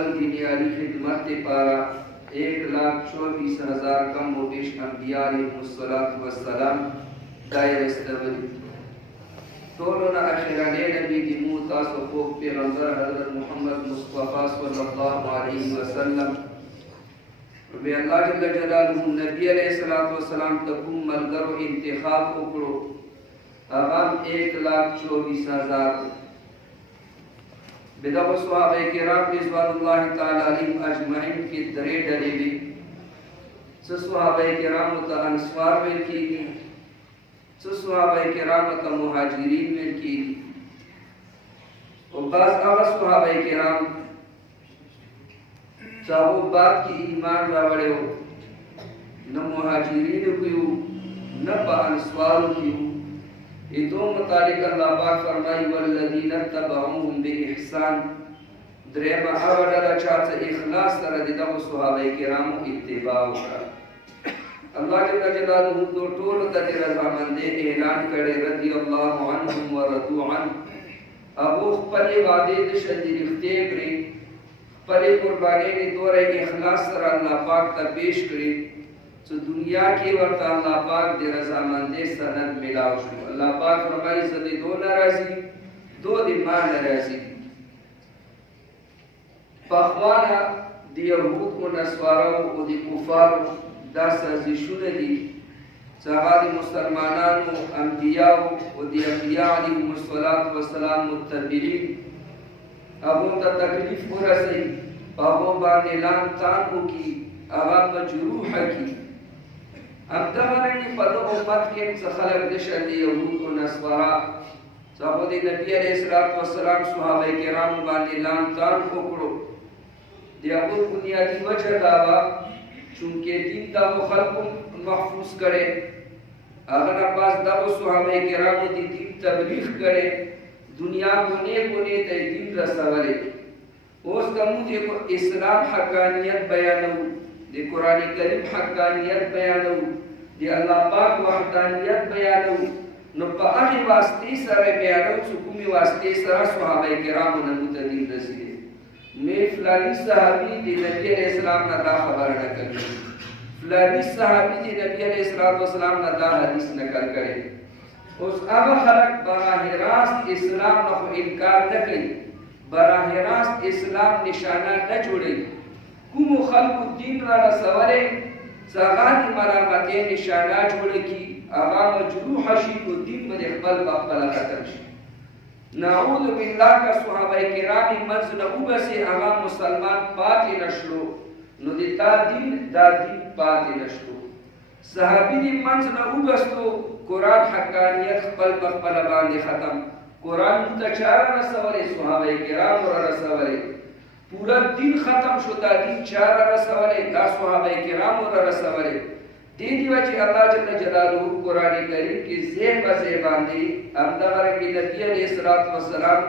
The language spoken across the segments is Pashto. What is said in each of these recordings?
खपल दुनियावी खिदमत पारा 1,24,000 कम मोटिश अंबिया अलैहिस्सलातु वस्सलाम दायर इस्तवली तोलोना अखिराने नबी की मूता सफोक पैगंबर हजरत मोहम्मद मुस्तफा सल्लल्लाहु अलैहि वसल्लम वे अल्लाह जल्ल जलालुहु नबी अलैहिस्सलातु वस्सलाम तकूम मलगरो इंतखाब उकड़ो अवाम 1,24,000 बिदव सहाबा किराम रिज़वानुल्लाहि ताला अलैहिम अजमईन की दरे डरे भी सहाबा किराम त अंसार में की सहाबा किराम त मुहाजिरीन में की और बास आवा सहाबा किराम चाहो बात की ईमान रावड़े हो न मुहाजिरीन को न अंसार की ये दो मुतालिक अल्लाह पाक फरमाई वल्लज़ीना तबअूहुम बिइहसान द्रेमा आवडला चाचा इखलास तर दिदा सहाबा किराम इत्तिबा करा अल्लाह जल्ल जलालुहु तो टोल तते रज़ामंदे ऐलान करे रज़ियल्लाहु अन्हुम व रदू अन अबू पले वादे शरीफ्ते करे पले कुर्बानी ने तोरे इखलास तर अल्लाह पाक ता पेश करे तो दुनिया की वर्ता अल्लाह पाक दे रज़ामंदे सनद मिलाओ अल्लाह पाक फरमाई सदी दो नाराजी दो ईमान नाराजी पखवाना दी यहूद व नसवारा व दी कुफार दास जिशुने दी सहाबी मुसलमानान अंबिया व दी अंबिया अलैहिस्सलातु वस्सलाम मुत्तबईन अबो ता तकलीफ हो रही बाबो बाने लान तान की आवाम मजरूह की अब तमरनी पदो उम्मत के खलक दशल यहूद व नसवारा साहब नबी अलैहिस्सलातु वस्सलाम सहाबा किराम बाने लान तान पकड़ो दियाबो बुनियादी वजह दावा चूंकि दिन दा वो खल्क महफूज करे अगर पास दा वो सहाबा किराम दी दिन तबलीग करे दुनिया कोने कोने ते दिन रसवले उस कमु देखो इस्लाम हकानियत बयानो दे कुरान करीम हकानियत बयानो दे अल्लाह पाक वहदानियत बयानो नो पाही वास्ते सरे बयानो सुकुमी वास्ते सरा सहाबा किराम ने मुतदीन रसीले मैं फलानी सहाबी दे नबी अलैहिस्सलाम ना दा खबर न करी फलानी सहाबी दे नबी अलैहिस्सलाम ना दा हदीस नकल करे उस अब खलक बराह रास्त इस्लाम न इनकार न करी बराह रास्त इस्लाम निशाना न जोड़े कुम खल्क दीन रा सवारे सगानी मलामते निशाना जोड़े की आवा मजरूह शी को दीन में इकबाल बखला खतर शी नाऊद बिल्लाह का सहाबा किराम मंज़ल उबसे आवा मुसलमान पाते नशलो नुदिता दिन दादी पाते नशलो सहाबी दी मंज़ल उबस्तो कुरान हकानियत पल बखला बांधे खत्म कुरान मुतचार रसवले सहाबा किराम और रसवले पूरा दिन खत्म शुदा दिन चार रसवले दा सहाबा किराम और रसवले दीदी वजह अल्लाह जल्ल जलालुहु कुरान करीम की ज़ेब बज़े बांधी अमदवर की नबी अलैहिस्सलातु वस्सलाम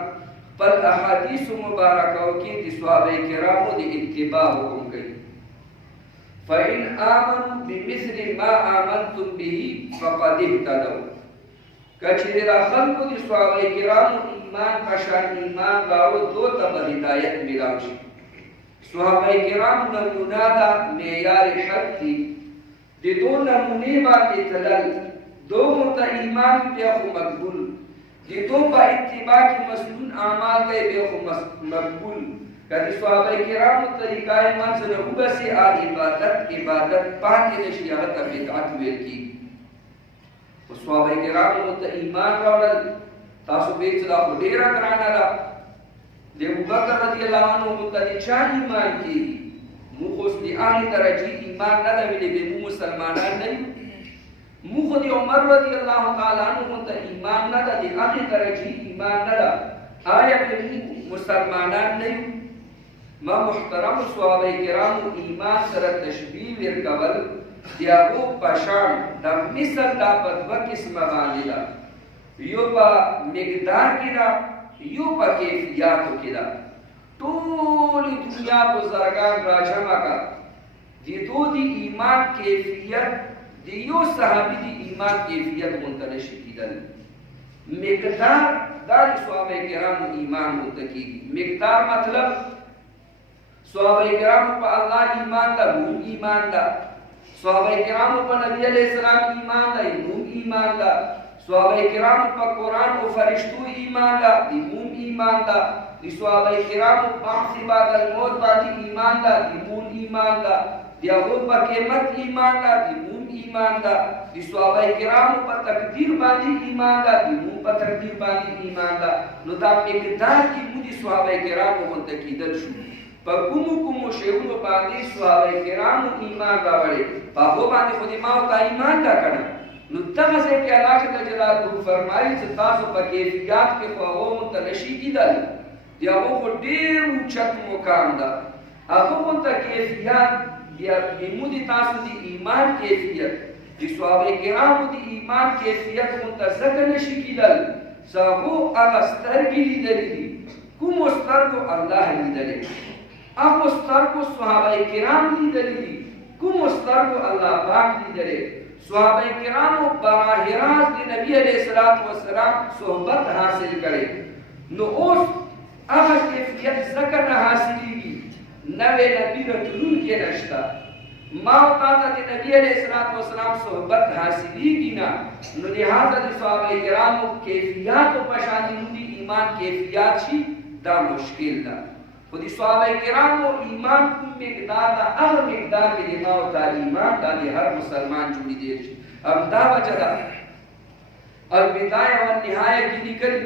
पर अहादीस मुबारकों की सहाबा किराम दी इत्तिबा हुकुम गई फ़इन आमनु बिमिस्लि मा आमनतुम बिही फ़क़द इह्तदौ कचरा खल्क दी सहाबा किराम ईमान पशान ईमान गाओ दो तब हिदायत मिलावशी सहाबा किराम नमुनादा मेयार हक थी दे दो नमूने बाते तलल दो मुता ईमान पे मकबूल दे दो बा इत्तिबा की मसनून अमाल के बे मकबूल कदी सहाबा किराम तरीका मंज़ल उबसे आ इबादत पाके नशियात बिदअत वेल की सहाबा किराम मुता ईमान रावल तासु बेचला डेरा कराना ला दे अबू बकर रज़ियल्लाहु अन्हु मुता निशान ईमान की मुखोस दी आली दरजी ईमान न मिले बे मुसलमान नहीं मुख दी उमर रज़ियल्लाहु ताला अन्हु मुता ईमान न दी आली दरजी ईमान न आया बे मुसलमान नहीं मा मुहतरम सहाबा किराम ईमान सर तशबीह वर कबल दियागो पशान द मिसल दा पदव किस्म बांधिला यो पा मिकदार किदा यो पा कैफियत किदा टोली दुनिया बुजुर्गान राजमा का दी दो दी ईमान कैफियत दियो सहाबी दी ईमान कैफियत मुंतनशी किदल मिकदार दार सहाबा किराम ईमान मुतकी मिकदार मतलब صحابه کرام په الله ایمان ده، مونږ ایمان ده. صحابه کرام په نبی علیہ السلام ایمان ده، مونږ ایمان ده. صحابه کرام په قرآن او فرشتو ایمان ده، مونږ ایمان ده. د صحابه کرام په بعد الموت باندې ایمان ده، مونږ ایمان ده. د هغو په قیمت ایمان ده، مونږ ایمان ده. د صحابه کرام په تقدیر باندې ایمان ده، مونږ په تقدیر باندې ایمان ده. نو دا مقدار کې موږ د صحابه کرامو غونډه کېدل شو. په کومو شیونو باندې صحابه کرامو ایمان راوړی، په هغو باندې خو دې ما ورته ایمان دا کړه. نو دغه ځای کې الله جل جلاله فرمایي چې تاسو په کیفیات کې خو هغو ورته نشي کېدلی، د هغو خو ډېر اوچت مقام ده. هغه ورته کیفیات بمود تاسو د ایمان کیفیت، د صحابه کرامو د ایمان کیفیت ورته ځکه نشي کېدل چې هغو هغه سترګې لیدلې دي. کومو سترګو؟ الله لیدلی. هغو سترګو صحابه کرام لیدلی دي. کومو سترګو؟ الله پاک لیدلی. صحابه کرامو براه راست د نبی علیہ السلام صحبت حاصل کړي. نو اوس هغه کیفیت ځکه نه حاصلېږي، نوې نبي راتلونکی نشته. ما او تا ته د نبی علیہ السلام صحبت حاصلېږي نه، نو لہذا د صحابه کرامو کیفیاتو په شان د ایمان کیفیات شي، دا مشکل ده. خو د صحابه کرامو ایمان کوم مقدار ده، هغه مقدار کې د ما او تا ایمان دا د هر مسلمان جوړېدی شي. همدا وجه ده البدایه والنهایه کې لیکلي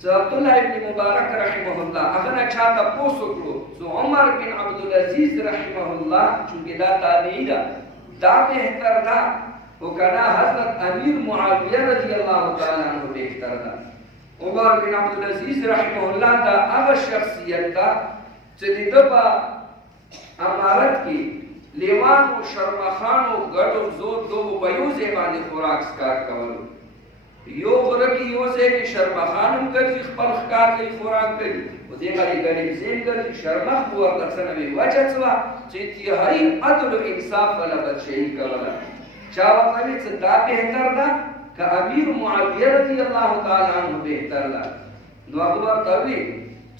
چې عبدالله ابن مبارک رحمه الله هغه نه چا تپوس وکړو چې عمر بن عبدالعزیز رحمه الله چونکې دا تابعي ده، دا بهتر ده خو که نه حضرت امیر معاویه رضی الله تعالی عنه بهتر ده. عمر بن عبدالعزیز رحمه الله دا هغه شخصیت ده چې د ده په امارت کې لیوانو شرمخانو ګډو زور دوبو په یو ځای باندې خوراک ښکار کولو. یو غره کې یو ځای کې شرمخان هم ګرځي، خپل ښکار کوي، خوراک کوي. په دې غالي ګڼې ځای ګرځي. شرمخ به ورته څه نه وي، وجه څه وه چې انتهایي عدل و انصاف والا بادشاهي کوله. چا ورته ویل چې دا بهتر ده که امیر معاویه رضی الله تعالی عنه بهتر ده. نو هغه ورته ویل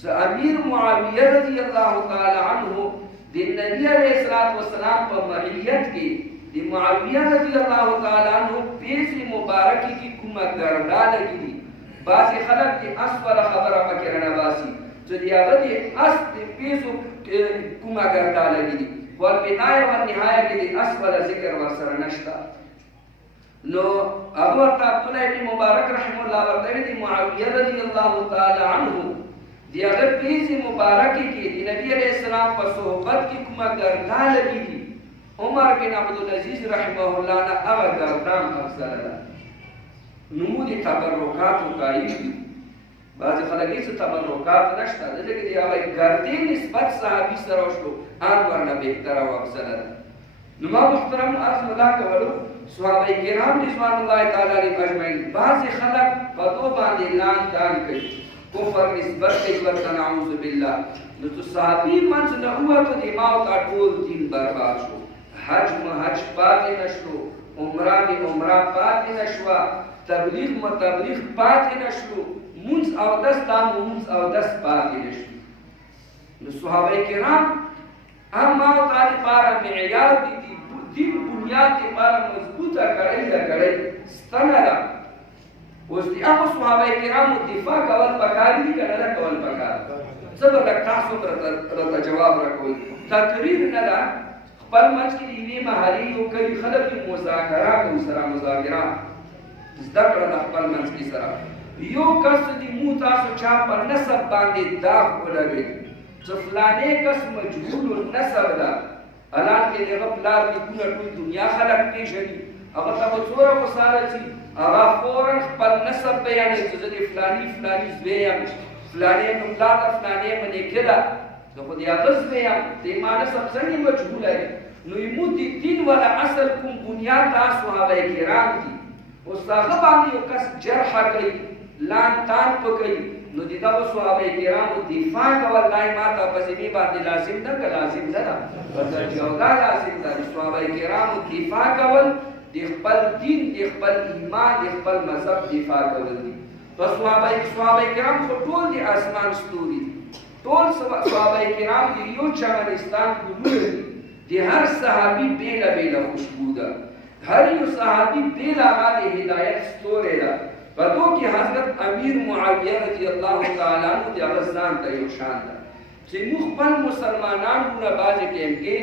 چې امیر معاویه رضی الله تعالی عنه د نبي علیه السلام په معیت کې د معاویه رضی الله تعالی عنه پیسې مبارکې کې کومه ګردا لګي دي. بعضې خلک د اس والا خبره پکې رانباسي چې د هغه د اس د پیسو کومه ګردا لګي دي، خو البدایه والنهایه کې د اس والا ذکر ورسره نشته. نو هغه ورته عبدالله ابن مبارک رحمه الله ورته ویل د معاویه رضی الله تعالی عنه د هغه پیسې مبارکې کې د نبي علیه السلام په صحبت کې کومه ګردا لګي دي، عمر بن عبدالعزیز رحمه الله نه هغه ګردان افضله ده. نو موږ د تبرکاتو قایل دي. بعضې خلک هېڅ تبرکات نشته، دلته کې د هغه ګردې نسبت صحابي سره وشو، ان ورنه بهتره او افضله ده. نو ما محترم عرض الله کولو صحابه کرام رضوان الله تعالی علیهم اجمعین بعضې خلک په دو باندې لان تان کوي، کفر نسبت کوي ورته نعوذ بالله. نو چې صحابي منځ نه ووتو د ما او تا ټول دین برباد شو. حج حج پاتې نشو، عمره عمره پاتې نشوه، تبلیغ تبلیغ پاتې نشو، مونځ اودس مونځ اودس پاتې نشو. نو صحابه کرام هم ما او تا لپاره معیار دي، دین بنیاد لپاره مضبوطه کړۍ ده، کړۍ ستنه ده. اوس د هغو صحابه کرامو دفاع کول پکار دي که نه ده کول پکار؟ زه به لږ تاسو راته جواب راکوئ. تقریر نه ده، خپل منځ کې د یوې محلې یو کلي خلک یې مذاکره کوي سره، مذاکره زده کړه د خپل منځ کې سره. یو کس د مو تاسو چا په نسب باندې داغ ولګوي چې فلانې کس مجهول النسب ده، الان کې د هغه پلار نیکونه ټول دنیا خلک پېژني، هغه ته به څومره خوشحاله شي، هغه فوراً خپل نسب بیانوي چې زه د فلاني فلاني زوی یم، فلانې نومدا ده، فلانې منیکه ده، زه خو د هغه زوی یم، د ما نسب څنګه مجهوله دی؟ نو زموږ د دین والا اصل کوم بنیاد دا صحابه کرام دي. اوس هغه باندې یو کس جرحه کوي، لان تان پکوي، نو د دغو صحابه کرامو دفاع کول دا ما ته په ذمې باندې لازم ده که لازم نه ده؟ ورته یو دا لازم ده. د صحابه کرامو دفاع کول د خپل دین، د خپل ایمان، د خپل مذهب دفاع کول دي. په صحابه کرام خو ټول د اسمان ستوري دي، ټول صحابه کرام د یو چمنستان ګلونه دي د هر صحابي بیله بیله خوشبو ده هر یو صحابي بیل هغه د هدایت ستوری ده په دو کې حضرت امیر معاویه رضی الله تعالی عنہ د هغه ځان ته یو شان ده چې موږ خپل مسلمانانو نه بعضې ټیم کې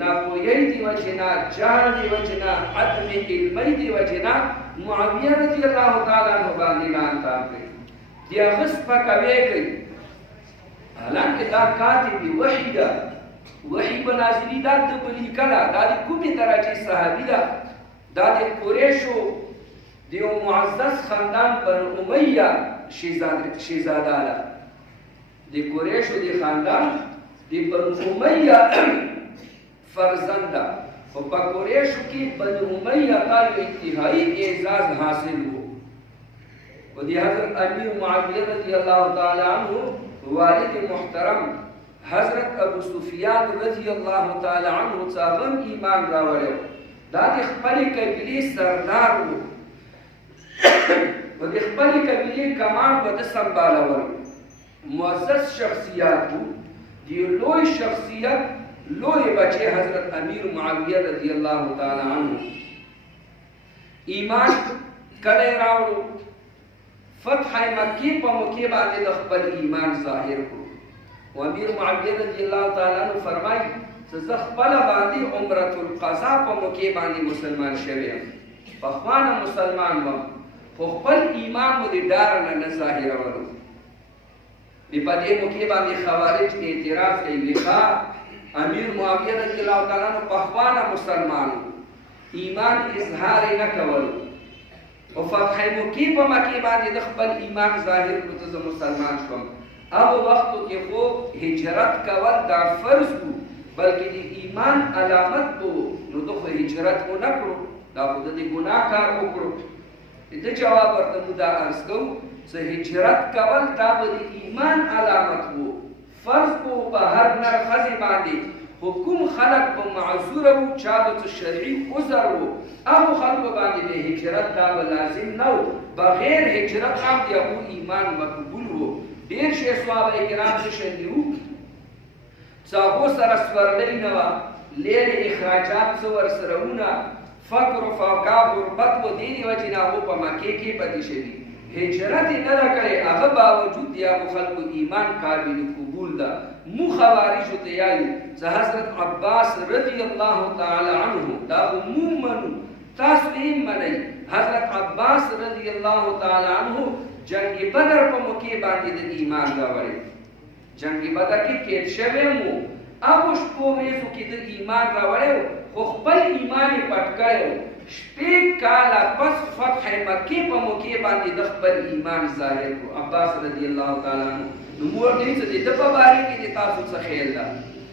ناپوهۍ د وجې نه جهل د وجې نه عدم علمۍ د وجې نه معاویه رضی الله تعالی عنہ باندې لعن تار کوي د هغه سپکاوی کوي حالانکه دا کاتب وحی ده وحی به نازلي دا ده به لیکله دا د کومې درجې صحابي ده دا د قریشو د یو معزز خاندان بنو امیه شهزاده ده د قریشو د خاندان د بنو امیه فرزند ده خو په قریشو کې بنو امیه تا یو انتهایی اعزاز حاصل و و د حضرت امیر معاویه رضی الله تعالی عنه والد محترم حضرت ابو سفیان رضی الله تعالی عنه څاغم ایمان راوړی دا د خپلې قبیلې سردار و و د خپلې قبیلې کمان به ده سنبالول معزز شخصیت و د یو لوی شخصیت لوی بچې حضرت امیر معاویه رضی الله تعالی عنه ایمان کله راوړو فتح مکې په موقع باندې د خپل ایمان ظاهر کړو و امیر معاویه رضی الله تعالی عنه فرمایي چې زه خپله باندې عمرة القضا په موقع باندې مسلمان شوی یم پخوا نه مسلمان وم خو خپل ایمان مو د ډاره نه نه ظاهرولو په دې موقع باندې خوارج اعتراض کوي لکه امیر معاویه رضی الله تعالی عنه پخوا نه مسلمان ایمان اظهار یې نه کولو او فتح مکې په مکې باندې د خپل ایمان ظاهر کړو ته زه مسلمان شوم هغه وختو کې خو هجرت کول دا فرض و بلکې د ایمان علامت و نو ده خو هجرت مو نه کړو دا خو د ګناه کار وکړو د جواب ورته مو دا عرض کوو چې هجرت کول دا به د ایمان علامت و فرض و په هر نر ښځې باندې خو کوم خلک به معذوره وو چا به څه شرعي عذر و هغو خلکو باندې د هجرت دا به لازم نه و بغیر هجرت هم د هغو ایمان مقبول و ډېر شی صحابه کرام څه شندي وو چې هغو سره سورلۍ نه وه لرې اخراجات څه ورسره وونه فقر و فقا غربت و دې د وجې نه هغو په مکې کې پاتې شوي هجرت یې نه ده کړې هغه باوجود د هغو خلکو ایمان قابل قبول ده مو خوارجو ته یایو چې حضرت عباس رضی الله تعالی عنه دا خو مو منو تاسو یې منئ حضرت عباس رضی الله تعالی عنه جنگ بدر په موقع باندې د ایمان راوړی جنگ بدر کې قید شوی مو هغو شپو ورځو کې د ایمان راوړی خو خپل ایمان یې پټ کړی شپږ کاله پس فتح مکې په موقع باندې د خپل ایمان ظاهر کړو عباس رضی الله تعالی عنه نو مور دې چې د په باره کې د تاسو څه خیال ده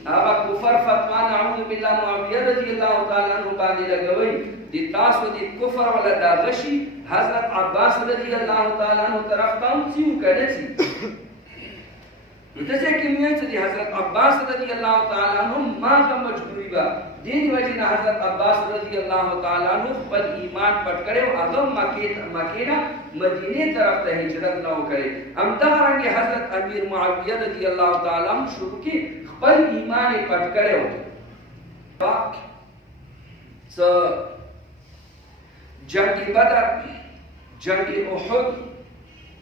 هغه کفر فتوا نعوذ بالله معاویه رضی الله تعالی عنه باندې لګوئ د تاسو د کفر ولا دا غشي حضرت عباس رضی الله تعالی عنه طرف ته هم څه وکړی چې دسه کې مې چې حضرت عباس رضی الله تعالی عنہ ما کا مجبوری با دې وجه نه حضرت عباس رضی الله تعالی عنہ خپل ایمان پټ کړو هغه مکې نه مدینه طرف ته هجرت نه وکړي هم دا رنګ حضرت امیر معاویه رضی الله تعالی عنہ شروع کې خپل ایمان پټ کړو جنگ بدر جنگ احد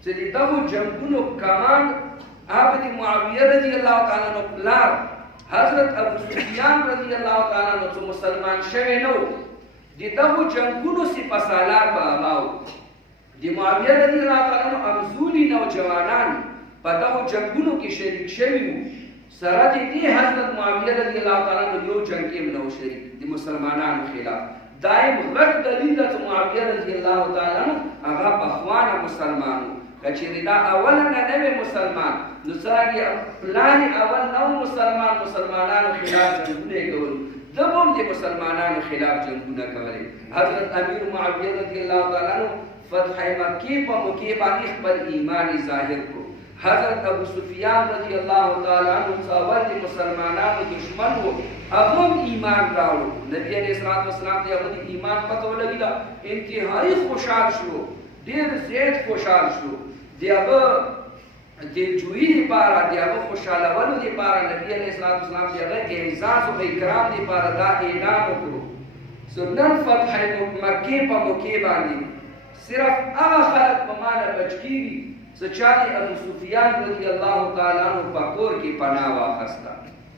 چې دغه جنگونو کمان عبد معاویه رضی الله تعالی عنہ پلار حضرت ابو سفیان رضی الله تعالی عنہ چې مسلمان شوی نو د دغه جنگونو سپاسالار به هغه د معاویه رضی الله تعالی عنہ امزولي نوجوانان په دغه جنگونو کې شریک شوي وو سره د دې حضرت معاویه رضی الله تعالی عنہ یو جنگ کې نو شریک د مسلمانانو خلاف دائم غټ دلیل د معاویه رضی الله تعالی عنہ هغه بخوانه مسلمانو کچې دا اول نه مسلمان نو څنګه پلان اول نو مسلمانانو خلاف جنگونه کول دغه د مسلمانانو خلاف جنگونه کولې حضرت امیر معاویه رضی الله تعالی عنہ فتح مکې په موقع باندې خپل ایمان ظاهر کړو حضرت ابو سفیان رضی الله تعالی عنہ څاول د مسلمانانو دشمن وو هغه ایمان راوړو نبی علیہ الصلوۃ والسلام ته هغه ایمان پته ولګیدا انتهایی خوشحال شو ډیر زیات خوشحال شو دی هغه جوئی دی پارا دیگه خوشحالولو دی پارا نبی علیہ السلام دیگه اعزاز و اکرام دی پارا دا اعلان وکړو. سنن فتح مکه په موقع باندې صرف هغه خلک په معنی بچ کیږي چې چا ابو سفیان رضی الله تعالی عنہ په کور کې پناه واخسته.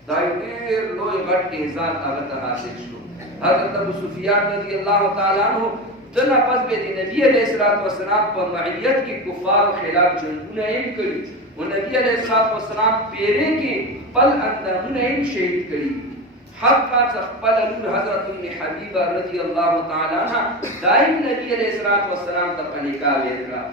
دا یو ډېر لوی غټ اعزاز هغه ته حاصل شو. حضرت ابو سفیان رضی الله تعالی عنہ دنه پس به د نبی علیہ السلام په معیت کې کفار خلاف جنگونه هم کړي او نبی علیہ السلام پیره کې خپل اندامونه هم شهید کړي. حتی خپل لور حضرت ام حبیبه رضی الله تعالی عنها دائم نبی علیہ السلام ته پنیکا ورکړه.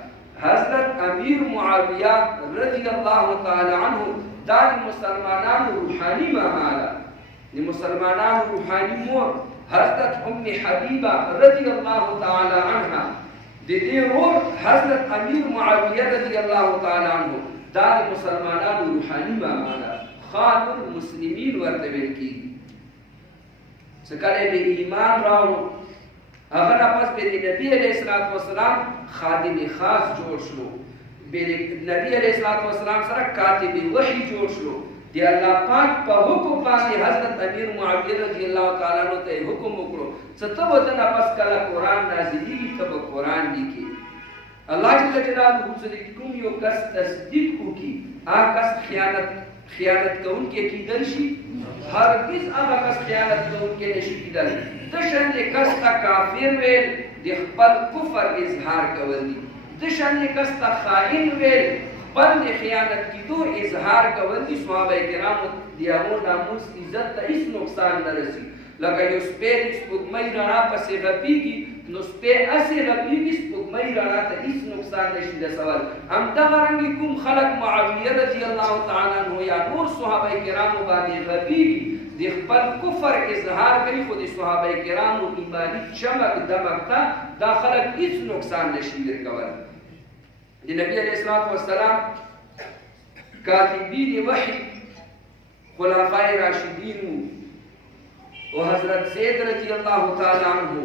حضرت امیر معاویه رضی الله تعالی عنه دا مسلمانانو روحانی ماما د مسلمانانو روحانی مور حضرت ام حبیبه رضی الله تعالی عنها د دې ور حضرت امیر معاویه رضی الله تعالی عنه دا مسلمانانو روحانی ماما خان المسلمین ورته ویل کیږي. سکله به ایمان راوړو هغه پس به د نبی علیہ السلام خادم خاص جوړ شو. به نبی علیہ السلام سره کاتب وحی جوړ شو. دی الله پاک په حکم باندې حضرت امیر معاویه رضی الله تعالی عنہ ته حکم وکړو چې ته ودنه پس کله قرآن نازلېږي ته به قرآن لیکي. الله جل جلاله حضرت کوم یو کس تصدیق وکړي هغه کس خیانت کوونکی کیدل شي؟ هرگز هغه کس خیانت کوونکی نشي کیدل. د شان کس ته کافر ویل د خپل کفر اظهار کول دي. د شان کس ته خائن ویل خپل د خیانت کیدو اظهار کول دي. صحابه کرامو د هغو ناموس عزت ته هیڅ نقصان نه رسي. لکه یو سپی د سپوږمۍ رڼا پسې غپېږي نو سپی هسې غپېږي سپوږمۍ رڼا ته هیڅ نقصان نشي رسولی. همدغه رنګې کوم خلک معاویه رضی الله تعالی عنه یا نور صحابه کرامو باندې غپېږي د خپل کفر اظهار کوي خو د صحابه کرامو ایماني چمک دمک ته دا خلک هیڅ نقصان نشي ورکولی. د نبی علیه السلام کاتبین وحی خلفای راشدین و حضرت زید رضی اللہ تعالی عنہ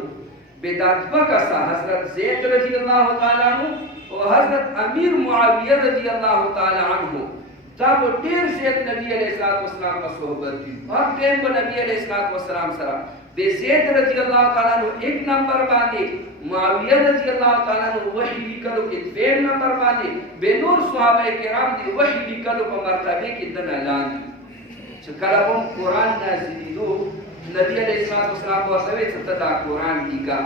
بیداد بکسا حضرت زید رضی اللہ تعالی عنہ و حضرت امیر معاویہ رضی اللہ تعالی عنہ تا وہ دیر زید نبی علیہ السلام کا صحبت کی. ہر ٹیم کو نبی علیہ السلام سرا بے زید رضی اللہ تعالی عنہ ایک نمبر باندے معاویہ رضی اللہ تعالی عنہ وحی لکلو کے دویم نمبر باندے بے نور صحابہ کرام دی وحی لکلو کو مرتبے کی دن اعلان دی. چکلہ وہ قرآن نازلی دو نبی علیہ السلام کو سوے ستدا قرآن لیکا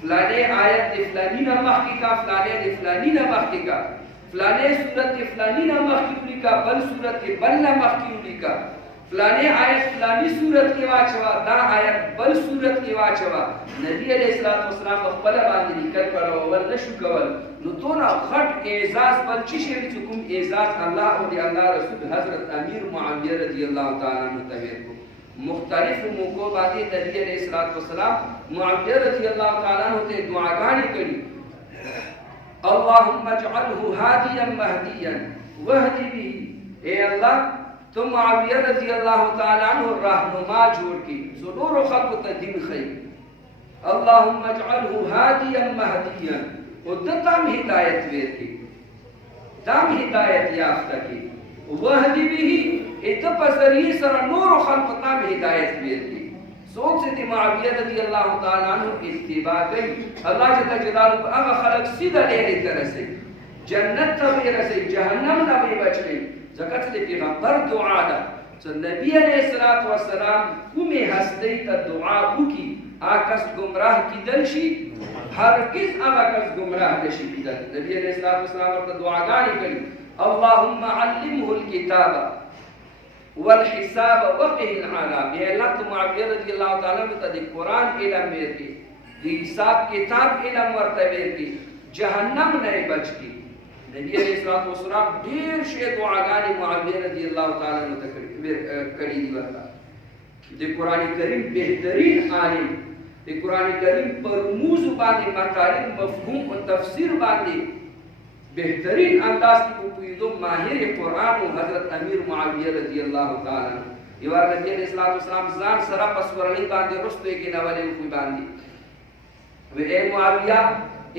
فلانے آیت دے فلانی نمخ کی کا فلانے دے فلانی نمخ کی کا فلانے صورت دے فلانی نمخ کی لیکا بل صورت دے بل نمخ کی لیکا فلانے آیت فلانی صورت کی واچوا دا آیت بل صورت کی واچوا. نبی علیہ السلام خپل باندې لیکل کړو ول نشو کول نو تونا غټ اعزاز بل چی شي چې کوم اعزاز الله او دی الله رسول حضرت امیر معاویہ رضی اللہ تعالی عنہ ته ورکو. مختلف موقعوں باندې نبی علیہ السلام معاویہ رضی اللہ تعالی عنہ ته دعاګانې کړي. اللهم اجعله هاديا مهديا واهد به. اے اللہ تو معاویہ رضی اللہ تعالی عنہ رہنما جوړ کړي ضرور خلق ته دین خي. اللهم اجعله هاديا مهديا او دتم ہدایت ورکړي دام ہدایت یافته کړي واهد به ات پسری سره نور خلق تام ہدایت ورکړي. سوچ دې معاویہ رضی اللہ تعالی عنہ اتباع کوي الله جل جلاله هغه خلق سیده لري ترسي جنت ته ورسي جهنم نه بچي. ځکه چې پیغمبر دعا ده چې نبی علیہ السلام کومه هستی ته دعا وکي آکس گمراه کیدل شي هرگز هغه کس گمراه نشي کیدل. نبی علیہ السلام ورته دعاګانې کړي اللهم علمه الكتاب والحساب وقه العذاب. یا الله تو معاویہ رضی اللہ تعالی عنہ ته قرآن علم ورکړي د حساب کتاب علم ورته ورکړي جهنم نه بچ کی. نبی علیہ السلام ډیر شی دعاګانې معاویہ رضی اللہ تعالی عنہ ته کړي دي. ورته د قرآن کریم بهترین عالم د قرآن کریم پر موضوع باندې مطالب مفهوم او تفسیر باندې بہترین انداز کی پویدو ماہر قرآن و حضرت امیر معاویہ رضی اللہ تعالی عنہ. یہ بار نبی علیہ السلام زان سرا پسورنی باندے رستو ایک نوالے کوئی باندی و اے معاویہ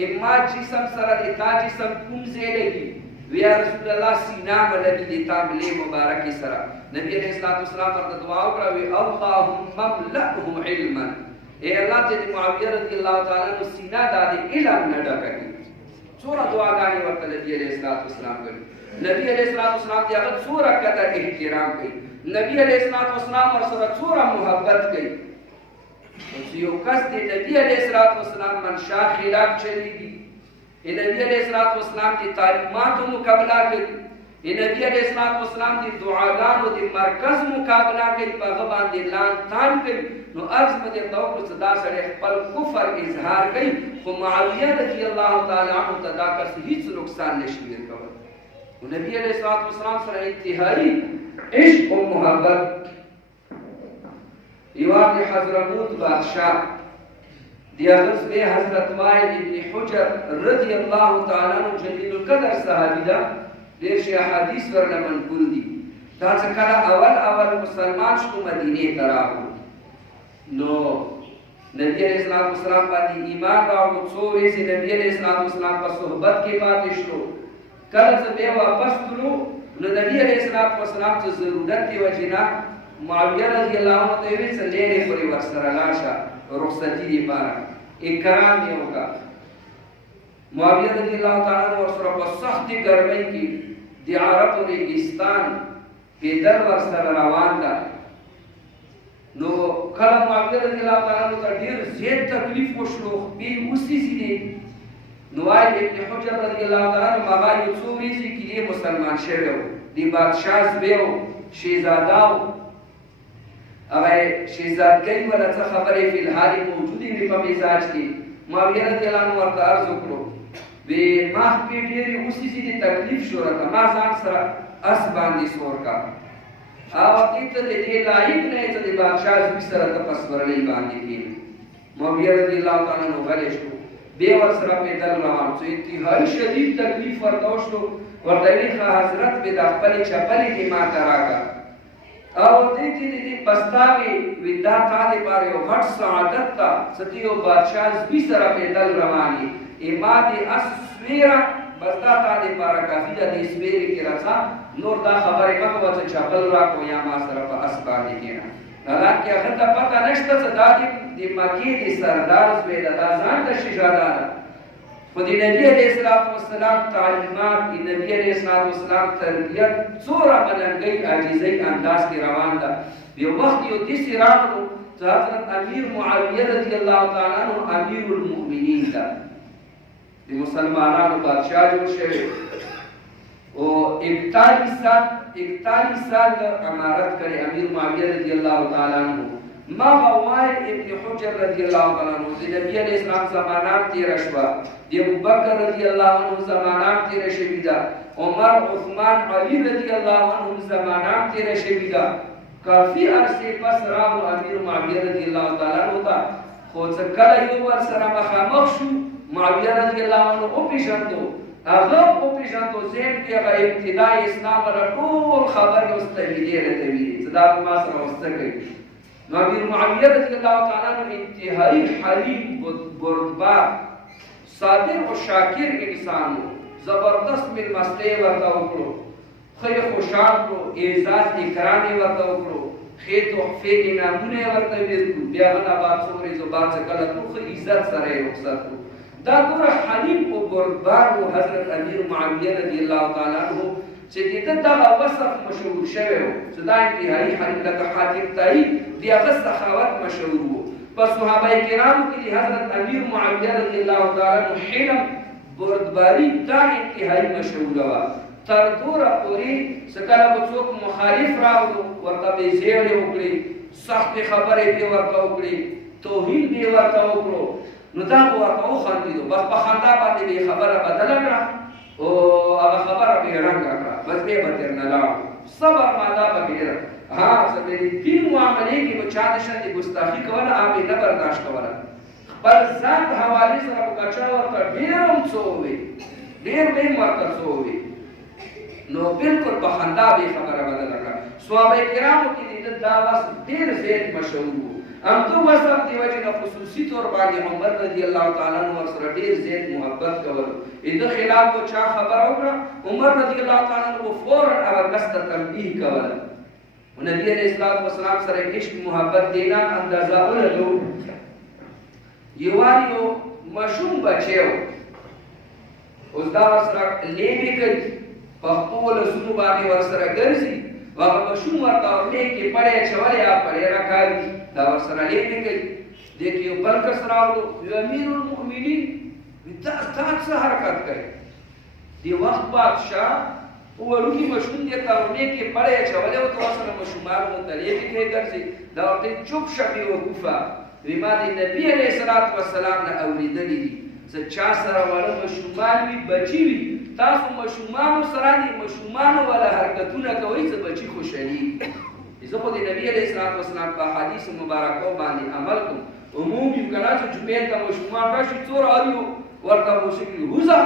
اما جسم سرا دیتا جسم کم زیلے گی ویا رسول الله سینا بلګی د تابلې مبارک سره نبی علیہ الصلوۃ والسلام ورته دعا وکړه وی اللهم املأهم علما اے الله ته معاویه رضی الله تعالی عنہ سینا د علم نه ډکړي څوره دعاګانې ورته نبی علیہ الصلوۃ والسلام کړي نبی علیہ الصلوۃ والسلام دی هغه څوره قدر احترام کوي نبی علیہ الصلوۃ والسلام ورسره څوره محبت کوي چې یو کس دی نبی علیہ الصلوۃ والسلام منشا خلاف چلیږي نبی علیہ الصلوۃ والسلام دی تعلیماتو مقابله کوي نبی علیہ الصلوۃ والسلام دی دعاګانو دی مرکز مقابله کوي په هغه باندې لان تان کوي نو عرض مده توکل صدا سره خپل کفر اظهار کوي خو معاویه رضی الله تعالی عنہ تدا کا هیڅ نقصان نشي ورکول نبی علیہ الصلوۃ والسلام سره انتهایی عشق و محبت یوان حضرموت بادشاہ دیاغز بے حضرت وائل ابن حجر رضی اللہ تعالی عنہ جلیل القدر صحابی دا دیر شی احادیث ورنہ منقول دی دا چکر اول مسلمان شکو مدینه تراہو نو نبی علیہ السلام باندی ایمان راہو چوری سے نبی علیہ السلام پر صحبت کے بعد اشلو کلز بے واپس تلو نو نبی علیہ السلام سے ضرورت کی وجہ معاویہ رضی اللہ عنہ تیوی سے لیرے پوری ورسر لاشا رخصتی دی پارا اکرام یہ ہوگا معاویہ رضی اللہ تعالیٰ نے ورسر پر سخت گرمی کی دی عرب و ریگستان پیدل ورسر روان دا نو کلا معاویہ رضی اللہ تعالیٰ نے دیر زید تکلیف و شلوخ بی اسی سی دی نوائل ابن حجر رضی اللہ تعالیٰ نے مغای یوسوری سی کی یہ مسلمان شہر ہو دی بادشاہ زبیو شیزاداو اگر شیزادگی والا تا خبری فی الحالی موجودی بھی پا مزاج کی معاویہ رضی اللہ عنہ ورطا عرض کرو وی ماہ پی دیری اسی سی دی تکلیف شورتا ما زان سرا اس باندی سور کا آوات ایتا دی لائق نہیں تا دی بادشاہ زبی سرا تپس ورلی باندی کی معاویہ رضی اللہ تعالیٰ عنہ غلش کو بے ورسرا پیدل روان سو انتہائی شدید تکلیف ورطوشتو ورطوی خواہ حضرت بے دخپلی چپلی کی ما تراغا اور دیتی دیتی پستاوی ویدہ تا دی پارے و غٹ سعادت تا ستیو بادشاہ زبی سرا پیدل روانی ایما دی اس سویرا بستا تا دی پارا کافی دا دی سویری کی رسا نور دا خبری مکو وچا چپل راکو یا ما سرا پا اسبانی کینا حالانکہ خطا پتا نشتا صدا دی مکی دی سردار زویدہ دا زان دا شجادانا خودی نبی علیہ السلام تعلیمات کی نبی علیہ السلام تربیت سورا ملنگئی عجیزی انداز کی روان دا یہ وقت یو تیسی رانو حضرت امیر معاویہ رضی اللہ تعالیٰ عنہ امیر المؤمنین دا دی مسلمانان بادشاہ جو شوئے و 41 سال امارت کرے امیر معاویہ رضی اللہ تعالیٰ عنہ ما وائل ابن حجر رضی اللہ عنہ دی نبی علیہ السلام زمانات تیرہ شوا دی ابو بکر رضی اللہ عنہ زمانات تیرہ شویدہ عمر عثمان علی رضی اللہ عنہ زمانات تیرہ شویدہ کافی عرصے پس راو امیر معاویہ رضی اللہ تعالیٰ عنہ تا خود سکر یو ورسرا مخامخ شو معاویہ رضی اللہ عنہ او پیشندو اغلب او پیشندو زین کی اگر ابتدائی اسلام را طول خبر استہیدی رہتے صدا ما سر استقی امیر معاویہ رضی اللہ تعالیٰ عنہ انتہائی حلیم بردبار صادق و شاکر انسان ہو زبردست من مسئلے ورطا اکڑو خیر خوشان کرو اعزاز اکرامی ورطا اکڑو خیر تحفے انامونے ورطا ویرکو بیاغن آباد سوری زبان سے کلتو خیر عزت سرے رخصت کو دا دور حلیم و بردبار و حضرت امیر معاویہ رضی اللہ تعالیٰ عنہ چیدیتا دا وصف مشہور شوئے ہو صدا انتہائی حلیم لکا حاتم تائی دیاغت سخاوت مشہور ہو پس صحابہ کرام کے لیے حضرت امیر معاویہ رضی اللہ تعالیٰ عنہ حلم بردباری دا انتہائی مشہور ہوا تر دورا پوری سکالا بچوک مخالف راو ورطا بے زیڑے اکڑی سخت خبرے بے ورطا اکڑی توہین بے ورطا اکڑو ندا ورطا او خاندی دو بس بخاندا پاتے بے خبر بدل اکڑا او اگا خبر بے رنگ اکڑا بس بے بطر نلاو صبر مادا بغیر ہاں سبیلی دین معاملے کی بچادشن دی گستاخی کولا آمی نبرداشت کولا پر ذات حوالی سر بکچا ورطا دیرم سو ہوئی دیر بے مرکز سو ہوئی نو بالکل بخندا بے خبر بدل اکڑا صحابہ کرامو کی دیدت داواز دیر زید مشہور ہو هم تو وصف دی وجه خصوصي طور باندې عمر رضی الله تعالی عنہ سره ډیر زیات محبت کول اې خلاف کو چا خبر وکړه عمر رضی الله تعالی عنہ فورا هغه کس ته تنبیه کول نبی علیہ الصلوۃ والسلام سره عشق محبت دینا اندازه ولګو یوانیو مشوم بچیو اوس دا سره لیبي کوي په خپل سونو باندې ورسره ګرځي هغه مشوم ورته لیکي پړې چولې یا پړې راکاږي دا ورسره لیبي کوي دیکھیو بل کس راوړو امیر المؤمنین دا څه حرکت کوي دی وخت بادشاہ ورونی مشوم دې تاونه کې پړې چولې او تاسو سره مشومان متلیبي کې ګرځي دا ورته چوپ شپي وقفه ویما دی نبی علیہ الصلوۃ والسلام نه اوریدلې دي چې چا سره وړه مشومان وي بچي وي تاسو مشومان سره دي مشومان ولا حرکتونه کوي چې بچي خوشالي زه خو د نبی علیہ الصلوۃ والسلام په حدیث مبارکو باندې عمل کوم عموم یو کله چې جمعې ته مشومان راشي څور اړیو ورته وشي هوزا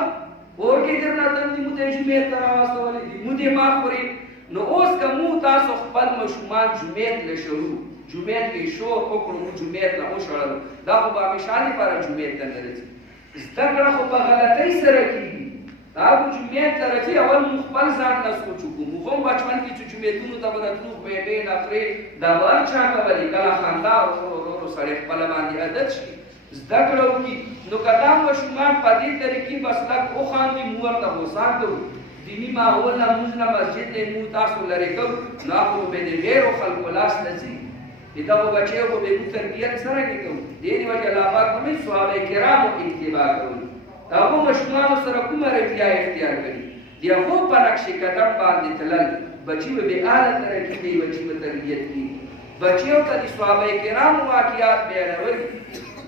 اور کې درنه د مو ته جمعې ته راوستلې دي مو دې ما خوري نو اوس کوم تاسو خپل مشومان جمعې له شروع جمعیت کې شور وکړو نو جمعیت نه وشړل دا خو به مشالې پر جمعیت ته نه راځي زده کړه خو په غلطۍ سره کېږي دا خو جمعیت ته راځي اول موږ خپل ځان نه سوچ وکړو موږ هم بچپن کې چې جمعیتونو ته به راتلو بیډې نفرې دا به هر چا کولې کله خندا ورو سړی خپله باندې عادت شي زده کړه وکړي نو که دا ماشومان په دې طریقې مسلک وخاندي موږ ورته غوسان کوو دیني ماحول نه موږ نه مسجد نه موږ تاسو لرې کوو نو خو به د غیرو خلکو لاس نه ځي دا و بچیو کو به تربیت سره کې کوم دې دی وجه الله پاک موږ صحابه کرامو اتباع کوو هغه مشمانو سره کومه رویه اختیار کړي دی هغه په نقش قدم باندې تلل بچیو به اعلی ترقی دی بچیو تربیت کی بچیو ته د صحابه کرامو واقعات بیانول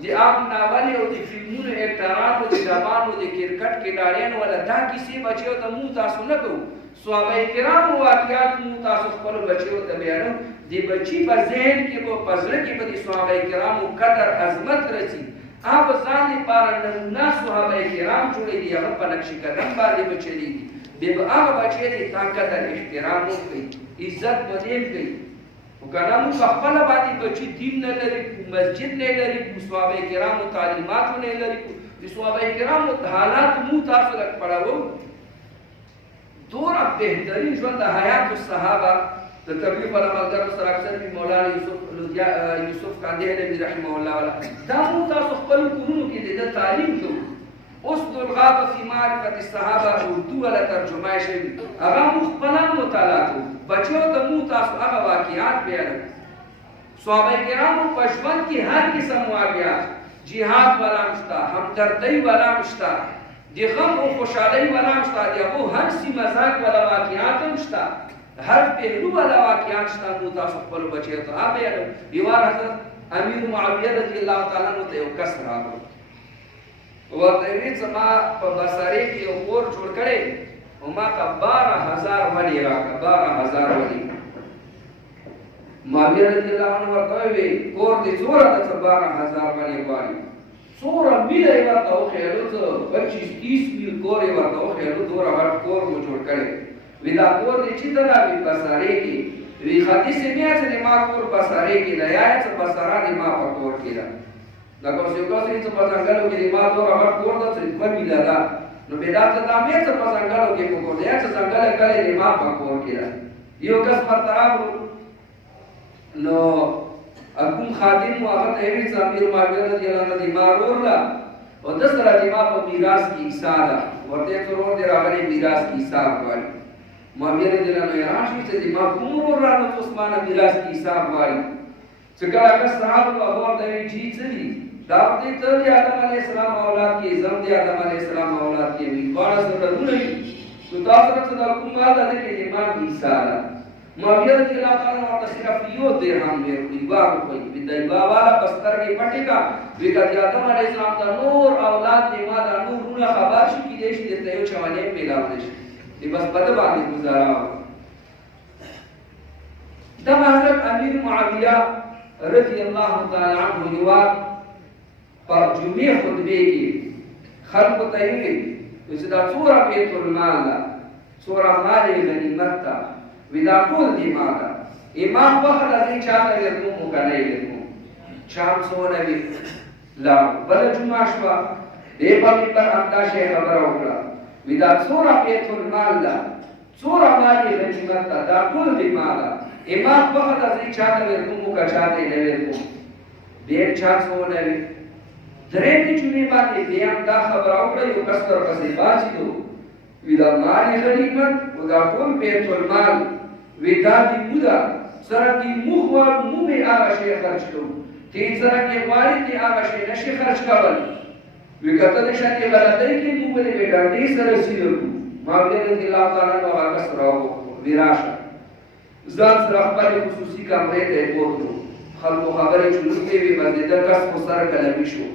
دی عام ناول او د فلمونو اکټرانو د ډرامانو د کرکټ کډاریانو ولا دا کیسې بچیو ته مو تاسو نه کوو صحابه کرامو واقعات مو تاسو خپل بچیو ته بیانو دی بچی په ذهن کې وو پزړه کې به د صحابه کرامو قدر عظمت رسی هغه ځان لپاره نمونه صحابه کرام جوړې دي هغه په نقش قدم باندې بچی دي به هغه بچی دي طاقت او احترام کوي عزت باندې کوي وکړه مو خپل باندې بچی دین نه لري مسجد نه لري صحابه کرامو تعلیمات نه لري د صحابه کرامو حالات مو تاسو لک پڑھاو دورا بهترین ژوند د حیات الصحابه د تبلیغ پر عملګرو سره اکثر په مولانا یوسف قادری رحمه الله ولا دا مو تاسو خپل کورونو کې د تعلیم کوو اوس د الغاب فی معرفت الصحابه اردو ولا ترجمه شي هغه مو خپل مطالعه کوو بچو ته مو تاسو هغه واقعات بیان صحابه کرامو په ژوند کې هر قسم واقعات جهاد ولا مشتا همدردی ولا مشتا دی غم او خوشحالی ولا مشتا دی هغه هر سی مزاج ولا واقعات مشتا هر پهلو والا واقعات شته مو تاسو خپل بچیو ته بیانو یو حضرت امیر معاویه رضی الله تعالی عنہ ته یو کس راغی ورته یې زما په بصری کې یو کور جوړ کړی او ما ته 12000 ولی راکړه 12000 ولی معاویه رضی الله عنہ ورته وی کور دې څوره د 12000 ولی غواړي څوره میله یې ورته وخیلو څه 25-30 میل کور یې ورته وخیلو دوره غټ کور مو جوړ کړی ودا کور دې چې دا وی بصری کې وی حدیث بیا چې ما کور بصری کې نه یا چې بصرا دې ما په کور کې دا کوم څه کوي چې په څنګه کې ما دوه غټ کور د څه په میله دا نو به دا ته دا مې څه په څنګه کې په کور دې چې څنګه کړي دې ما په کور کې دا یو کس پر تراو نو اكون خادم واغه ته وی چې امیر معاویه رضی الله عنه دې ما ورلا او د سره دې ما په میراث کې حصہ ده ورته څورور دې راغلي میراث کې حصہ وایي معاویه رضی الله عنه راشي چې ما کوم ورانه عثمان میراث کی حساب وایي چې کله که صحابه او ور دوی چې څه دا دې ته د آدم علی السلام اولاد کې زم د آدم علی السلام اولاد کې وی باندې سره نه تو تاسو ته د کوم مال ده کې امام عیسی معاویه رضی الله تعالی عنہ صرف یو درهم یې دیوار کوي د دیوا والا بستر کې پټی کا وی د آدم علی السلام ته نور اولاد دې ما د نورونه خبر شي کې دې چې ته یو چوالې پیلاو دي بس بد باندې گزارا دا حضرت امیر معاویه رضی الله تعالی عنہ یو پر جمعه خطبه کې خلق ته ویلي چې دا څوره بیت المال ده څوره مال غنیمت ده ودا ټول دی مال امام وخت دې چا ته ورته مو کنه یې شام سونوي لا بل جمعه شوا دې په پر امدا شي خبر وکړه ودا څورا بیت المال دا څورا مالي غنیمت دا ټول دې مالا امام په خاطر چې چاته ورکوم کا چاته نه ورکوم دې چا سونوي درې دې چې باندې دې امدا خبر وکړه یو کس تر پسې باچو ودا مالي غنیمت ودا ټول بیت المال ودا دې مودا سره دې موخوار مو به هغه شي خرج کوو تی سره کې غواړي تی هغه شي نشي خرج کول وکړه د شته غلطۍ کې مو ولې وډاډي سره سیلو ما دې الله تعالی نو هغه سره وراشه ځان سره خپل خصوصي کمرې ته ورغلو خلکو خبرې شروع کړې باندې د کس کو سره کلمې شو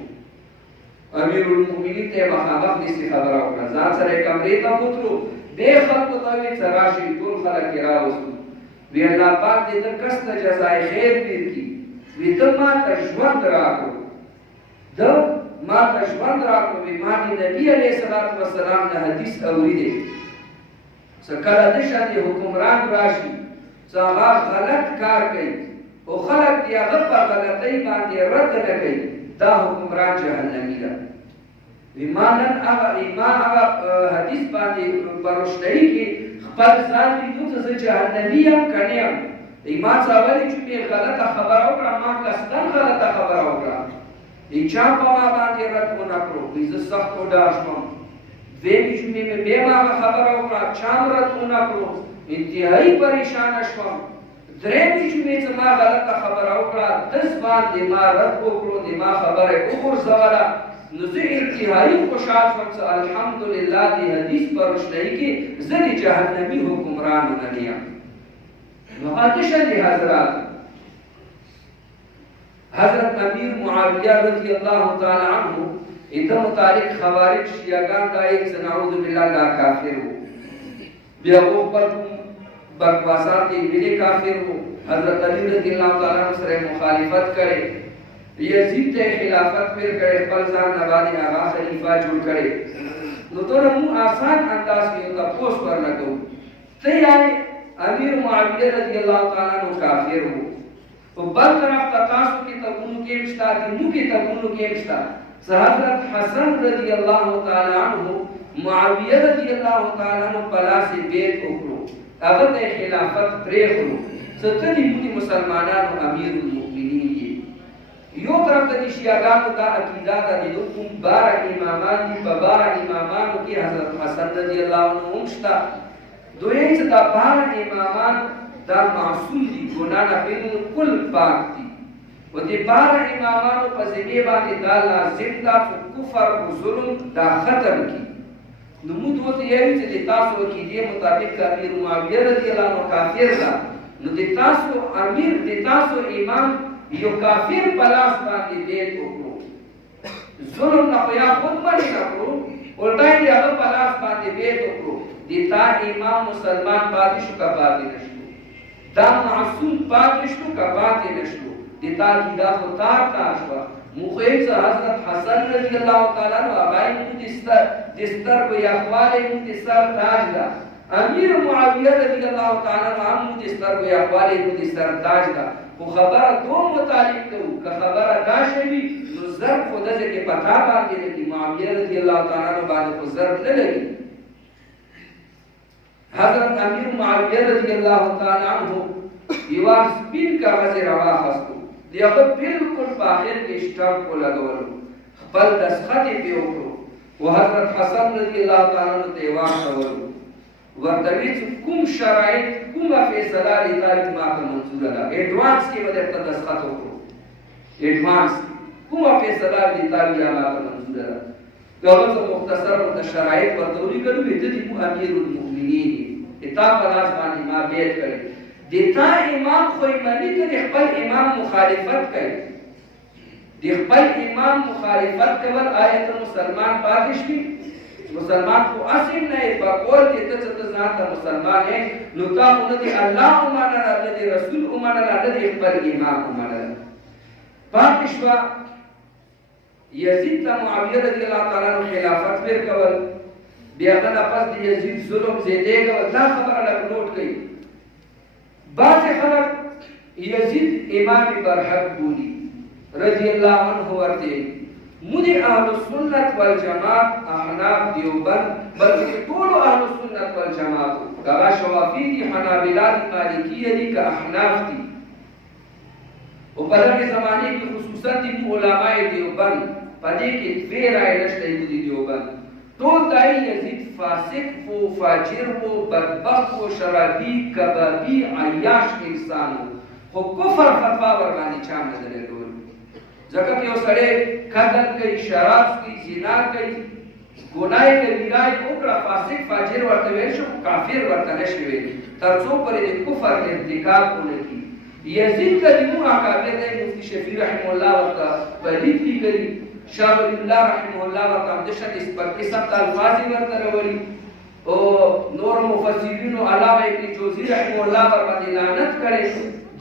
امیر المؤمنین ته مخامخ دې خبره وکړه ځان سره کمرې ته ورغلو به خلکو ته وی سراشي ټول خلک راوځو وی الله پاک دې د کس ته جزای خیر ورکړي وی ته ما ته ژوند راکړو د ما ته ژوند راکړو وی ما دې نبی علیه الصلاۃ والسلام نه حدیث اوریدي سکه د شاته حکمران راشي څنګه غلط کار کوي او خلک دې هغه په غلطۍ باندې رد نه کوي دا حکمران جهنمی ده ایمانن هغه ایمان هغه حدیث باندې پرشتہی کې خپل ځان دې ته جهنمی هم کنيم ایمان سوالي چې غلطه خبره وکړه ما قصدن غلطه خبره وکړه چا په ما باندې رد ونه کړو زه سخت وډار شوم دوی چې به ما خبره وکړه چا رد ونه کړو انتهایی پریشان شوم درې چې ما غلطه خبره وکړه دس باندې ما رد وکړو د ما خبره وګرځوله نو زه انتهایی خوشحال شوم چې الحمدلله دې حدیث پرشتہی کې زه د جهنمی حکمران نه یم نو آتشن دی حضرت امیر معاویہ رضی اللہ تعالی عنہ ادھا متعلق خوارج شیعگان دا ایک سے نعوذ باللہ دا کافر ہو بیا وہ پر بکواسات ملے کافر ہو حضرت علی رضی اللہ تعالی عنہ سر مخالفت کرے یزید تے خلافت پھر کرے پلزان نبادی آغا خلیفہ جڑ کرے نو تو نمو آسان انداز کی ہوتا پوس پر لگو تے آئے امیر معاویہ رضی اللہ تعالیٰ عنہ کافر ہو تو بل طرف تقاسو کی تبونو کیمشتا دنو کی تبونو کیمشتا حضرت حسن رضی اللہ تعالیٰ عنہ معاویہ رضی اللہ تعالیٰ عنہ پلا سے بیت اکرو اگر تے خلافت پریخلو ستنی بودی مسلمانان امیر المؤمنین یہ یو طرف تا شیعگانو دا عقیدہ دا دیدو بارہ امامان دی بارہ امامانو کی حضرت حسن رضی اللہ عنہ امشتا دوئے چې دا بارہ امامان دا معصوم دي ګناه نه بالکل پاک دي و دې بارہ امامانو په ذمه باندې دا لازم دا کفر او ظلم دا ختم کی نو موږ ته یې چې تاسو کې دې مطابق امیر معاویه رضی الله عنه کافر دا نو دې تاسو امیر دې تاسو امام یو کافر پلاس باندې دې وکړو ظلم نه یا خود باندې کړو ولټای دې هغه پلاس باندې دې وکړو دیتا امام مسلمان پاتې شو کا پاتې نشو دا معصوم پاتې شو کا پاتې نشو دیتا دا خو تار شو مخیز حضرت حسن رضی اللہ تعالی عنہ ابای دستر و اخوال دستر تاج دا امیر معاویہ رضی اللہ تعالی عنہ دستر و اخوال دستر تاج دا وہ خبر دو متعلق کو کہ خبر دا شوی نو ضرب خود سے کہ پتہ باندې لگی معاویہ رضی اللہ تعالی عنہ باندې کو ضرب نہ لگی حضرت امیر معاویہ رضی اللہ تعالی عنہ یواز بین کا غزی روا خستو لیاقت بالکل پاخر کے شٹاپ کو لگولو خپل دسخطی پی اکرو و حضرت حسن رضی اللہ تعالی عنہ تیوان شورو ورطویت کم شرائط کم فیصلہ لیتاری ماکا منظور دا ایڈوانس کی وجہ تا دسخط اکرو ایڈوانس کم فیصلہ لیتاری ماکا منظور دا دولت مختصر و شرائط ورطوری کرو بیتتی مو امیر المؤمنین اتا پلاس بانی ما بیت کرے دیتا امام خوی منی کہ دیخبال امام مخالفت کرے دیخبال امام مخالفت کرے آیت مسلمان پاکش کی مسلمان کو اسم نہیں باقول دیتا چتا زناتا مسلمان ہے نتا انہی اللہ امانا انہی رسول امانا انہی اقبال امام امانا پاکش با یزید تا معاویہ رضی اللہ تعالیٰ عنہ خلافت پر کول بیاغنا پس دی یزید ظلم زیدے کول دا خبر لگ نوٹ گئی بعض خلق یزید امام برحق بولی رضی اللہ عنہ ورتے مجھے اہل سنت والجماعت احناف دیوبند بلکہ طول اہل سنت والجماعت کہا شوافی دی حنابلہ دی مالکیہ دی کا احناف دی اور بدر کے زمانے کی خصوصاً دی علماء دیوبند پدے کے دوے رائے نشتے دی دیوبند تو دائی یزید فاسق و فاجر و بدبخت و شرابی کبابی عیاش انسان ہو کفر فتوا ورمانی چام نظرے دول زکر کہ وہ سڑے قتل کئی شراب کی زنا کئی گناہ کبیرائی اکڑا فاسق فاجر ورتویشو کافر ورتنشوے ترسو پر کفر ارتکاب ہونے کی یزید کا دیمو آقابر دے مفتی شفیع رحمہ اللہ ورطا پلیت بھی کری شاہ ولی اللہ رحمہ اللہ ورطا امدشت اس پر قسمت الفاظی ورطا رولی نور مفسرین و علامہ ابن جوزی رحمہ اللہ ورطا لعنت کرے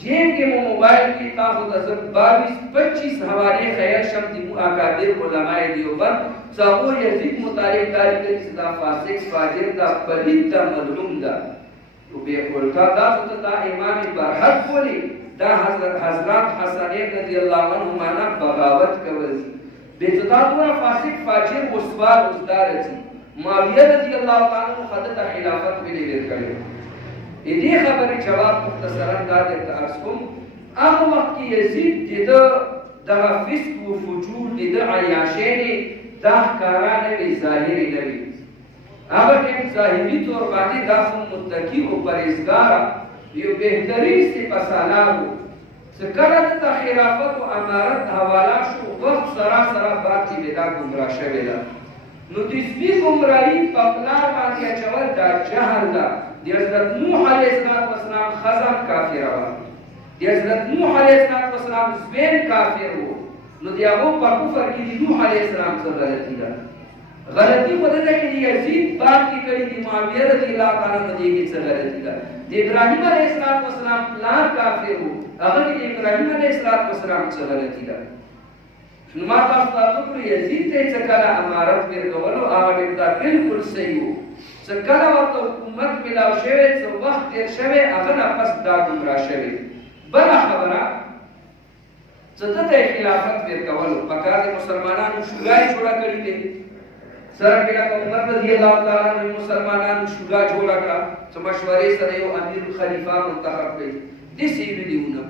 جن کے موبائل کی تاخد ازر 22-25 حوالے خیال شمدی اکابر علماء دیوبند ساہو یزید مطالب داری کری صدا فاسق فاجر دا پلید دا مظلوم دا تو بے قلتا دا ستا امام برحق بولی دا حضرات حسنین رضی اللہ عنہ مانا بغاوت کورزی بے صدا پورا فاسق فاجر وسوار ازدار رسی معاویہ رضی اللہ عنہ خدت خلافت ملے بیر کرے یہ خبر جواب مختصرا دا دیتا عرض کم اہم وقت کی یزید دیدہ دا فسق و فجور دیدہ عیاشین دا کارانے بھی ظاہری نبی اگر کہ ظاہری طور بانے دا خم متقی و پریزگارا یہ بہترین سے پسانا ہو سکرد تا خلافت و امارت حوالا شو وقت سرا باتی بیدا گمراہ شویلا نو تسبی گمراہی پاپلار باتی اچول دا جہل دا دی حضرت نوح علیہ السلام خزم کافر ہوا دی حضرت نوح علیہ السلام زبین کافر ہو نو دی ابو پر کفر کی دی نوح علیہ السلام سے غلطی دا غلطی خود ہے کہ دی یزید بات کی کری دی معاویہ رضی اللہ تعالیٰ نے دی سے غلطی دا دی ابراہیم علیہ السلام پلان کافر ہو اگر دی ابراہیم علیہ السلام سے غلطی دا نمات آفتاب پر یزید تے چکالا امارت پر دولو آوڑ دا بالکل صحیح ہو سکالا وقت حکومت ملاو شوے سو وقت تیر شوے اغنا پس دا گمرا شوے بلا خبرہ ستت خلافت پیر کولو پکار دے مسلمانانو شگائی چھوڑا کری دے سر کلا کا عمر رضی اللہ تعالیٰ نے مسلمانانو شگا چھوڑا کرا سو مشورے سرے و امیر الخلیفہ منتخب گئی دیسی بھی دیونا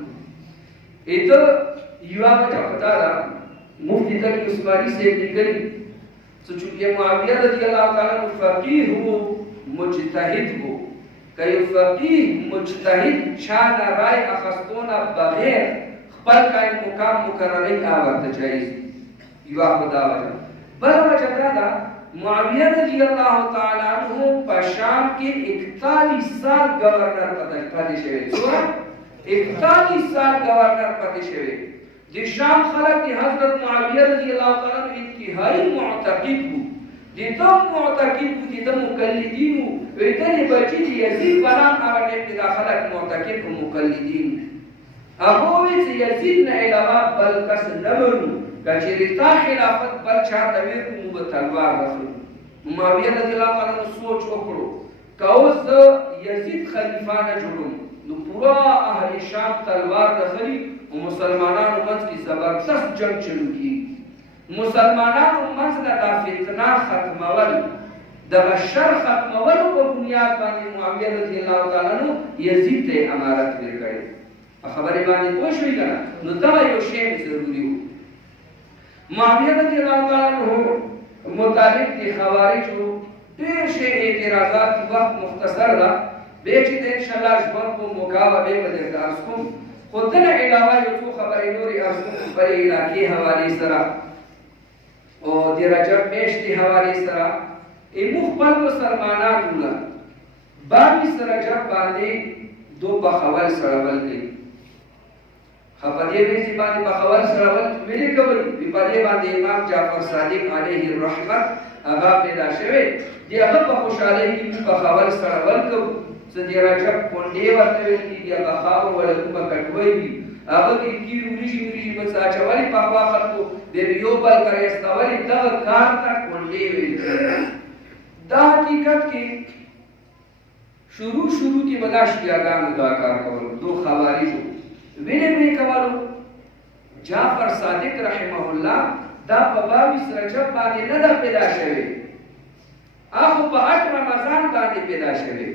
ایتو یوا بچا پتا دا مفتی تک عثمانی سے نکلی تو چونکہ معاویہ رضی اللہ تعالیٰ فقیہ ہو مجتہد ہو کہ فقیہ مجتہد شان رائے اخستونا بغیر خپل کا مقام مقرری آورد جائز یوا خدا وجہ بل وجہ دا معاویہ رضی اللہ تعالیٰ عنہ پشام کے 41 سال گورنر پدے شوے سورا 41 سال گورنر پدے شوے دی شام خلق دی حضرت معاویہ رضی اللہ تعالیٰ عنہ انتہائی معتقد ہو دی دم معتقد ہو دی دم مقلدین ہو ویتنی بچی دی یزید بنام آرٹے دی خلق معتقد ہو مقلدین اگوی سے یزید نے علاوہ بلکس نمرو کچھریتا خلافت بل چاہتا ویر کو مو بتلوار رسول معاویہ رضی اللہ تعالیٰ عنہ سوچ اکڑو کاؤز یزید خلیفہ نہ جڑوں نو پورا اہل شام تلوار دخلی و مسلمانان منز کی زبردست جنگ چلو کی مسلمانان منز دا فتنہ ختمول دا شر ختمول کو بنیاد باندې معاویہ رضی اللہ تعالیٰ عنہ یزید تے امارت بیر گئے خبر باندې کوئی شوئی گنا نو دا یو شیم ضروری ہو معاویہ رضی اللہ تعالیٰ عنہ متعلق دی خوارج ہو دیر شے اعتراضات کی وقت مختصر رہا بیچی دے انشاءاللہ جبن کو مقابہ بے بدر کا ارسکم خودن علاوہ جو تو خبر نوری ارسکم بری علاقی حوالی سرا اور دی رجب میشتی حوالی سرا ای مخبر مسلمانات ہونا باقی سرجب باندے دو بخوال سرول گئی خفدیه بیسی باندې بخوال سرول ملی کوي په باندې امام جعفر صادق علیه الرحمت هغه پیدا شوی دی هغه په خوشاله کې بخوال سرول کو سدی رجب کونډې ورته ویل دی هغه خاور ولکم کټوي وی هغه کې کیږي بس اچولي په واخت کو د یو بل کرے استوالي دا کار تا کونډې ویل دا حقیقت کې شروع کې بداش بیاګان دا کار کول دو خوارج ویلے میں کولو جعفر صادق رحمه الله دا په 22 رجب باندې نه ده پیدا شوی، هغه په 8 رمضان باندې پیدا شوی.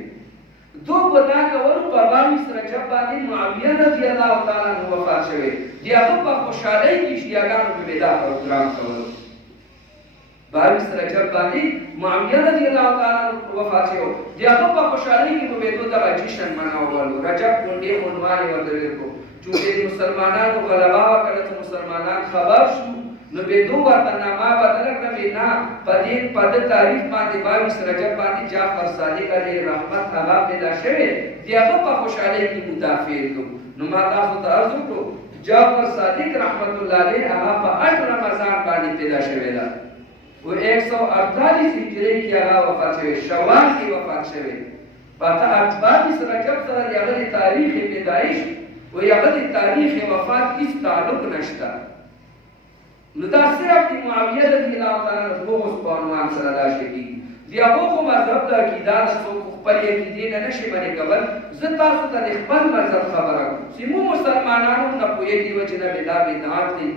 دو بدا کولو په 22 رجب باندې معاویه رضی الله تعالی عنہ وفات شوی. دی هغه په خوشحالۍ کې شیعاګانو په بدا پروګرام کولو. 22 رجب باندې معاویه رضی الله تعالی عنہ وفات شوی. دی هغه په خوشحالۍ کې په بدو دغه جشن مناوولو. رجب غونډې عنوان ورته کو چې مسلمانانو غلبا وکړه، مسلمانان خبر شو نو بدو ورته نامه بدل کړه نه په دې تاریخ باندې 22 رجب باندې جعفر صادق علیه رحمت هغه پیدا شوی. دی هغه په خوشحالۍ کې مدافع کړو. نو ما تاسو ته عرض وکړو جعفر صادق رحمت الله علیه هغه په 8 رمضان باندې پیدا شوی دا و 148 هجری کې هغه وفات شوی، شوال کې وفات شوی. په 22 رجب سره هغه تاریخ پیدایش و هغه تاریخ وفات هیڅ تعلق نشته. نو دا صرف دی معاویه رضی الله تعالی عنہ په عنوان سره دا شي. دی هغه کوم مذهب د عقیده څوک خپل عقیده نه نشي باندې قبل. زه تاسو ته خپل مذهب خبره کوم چې مو مسلمانانو نه پوهېږي چې نه بدعت دي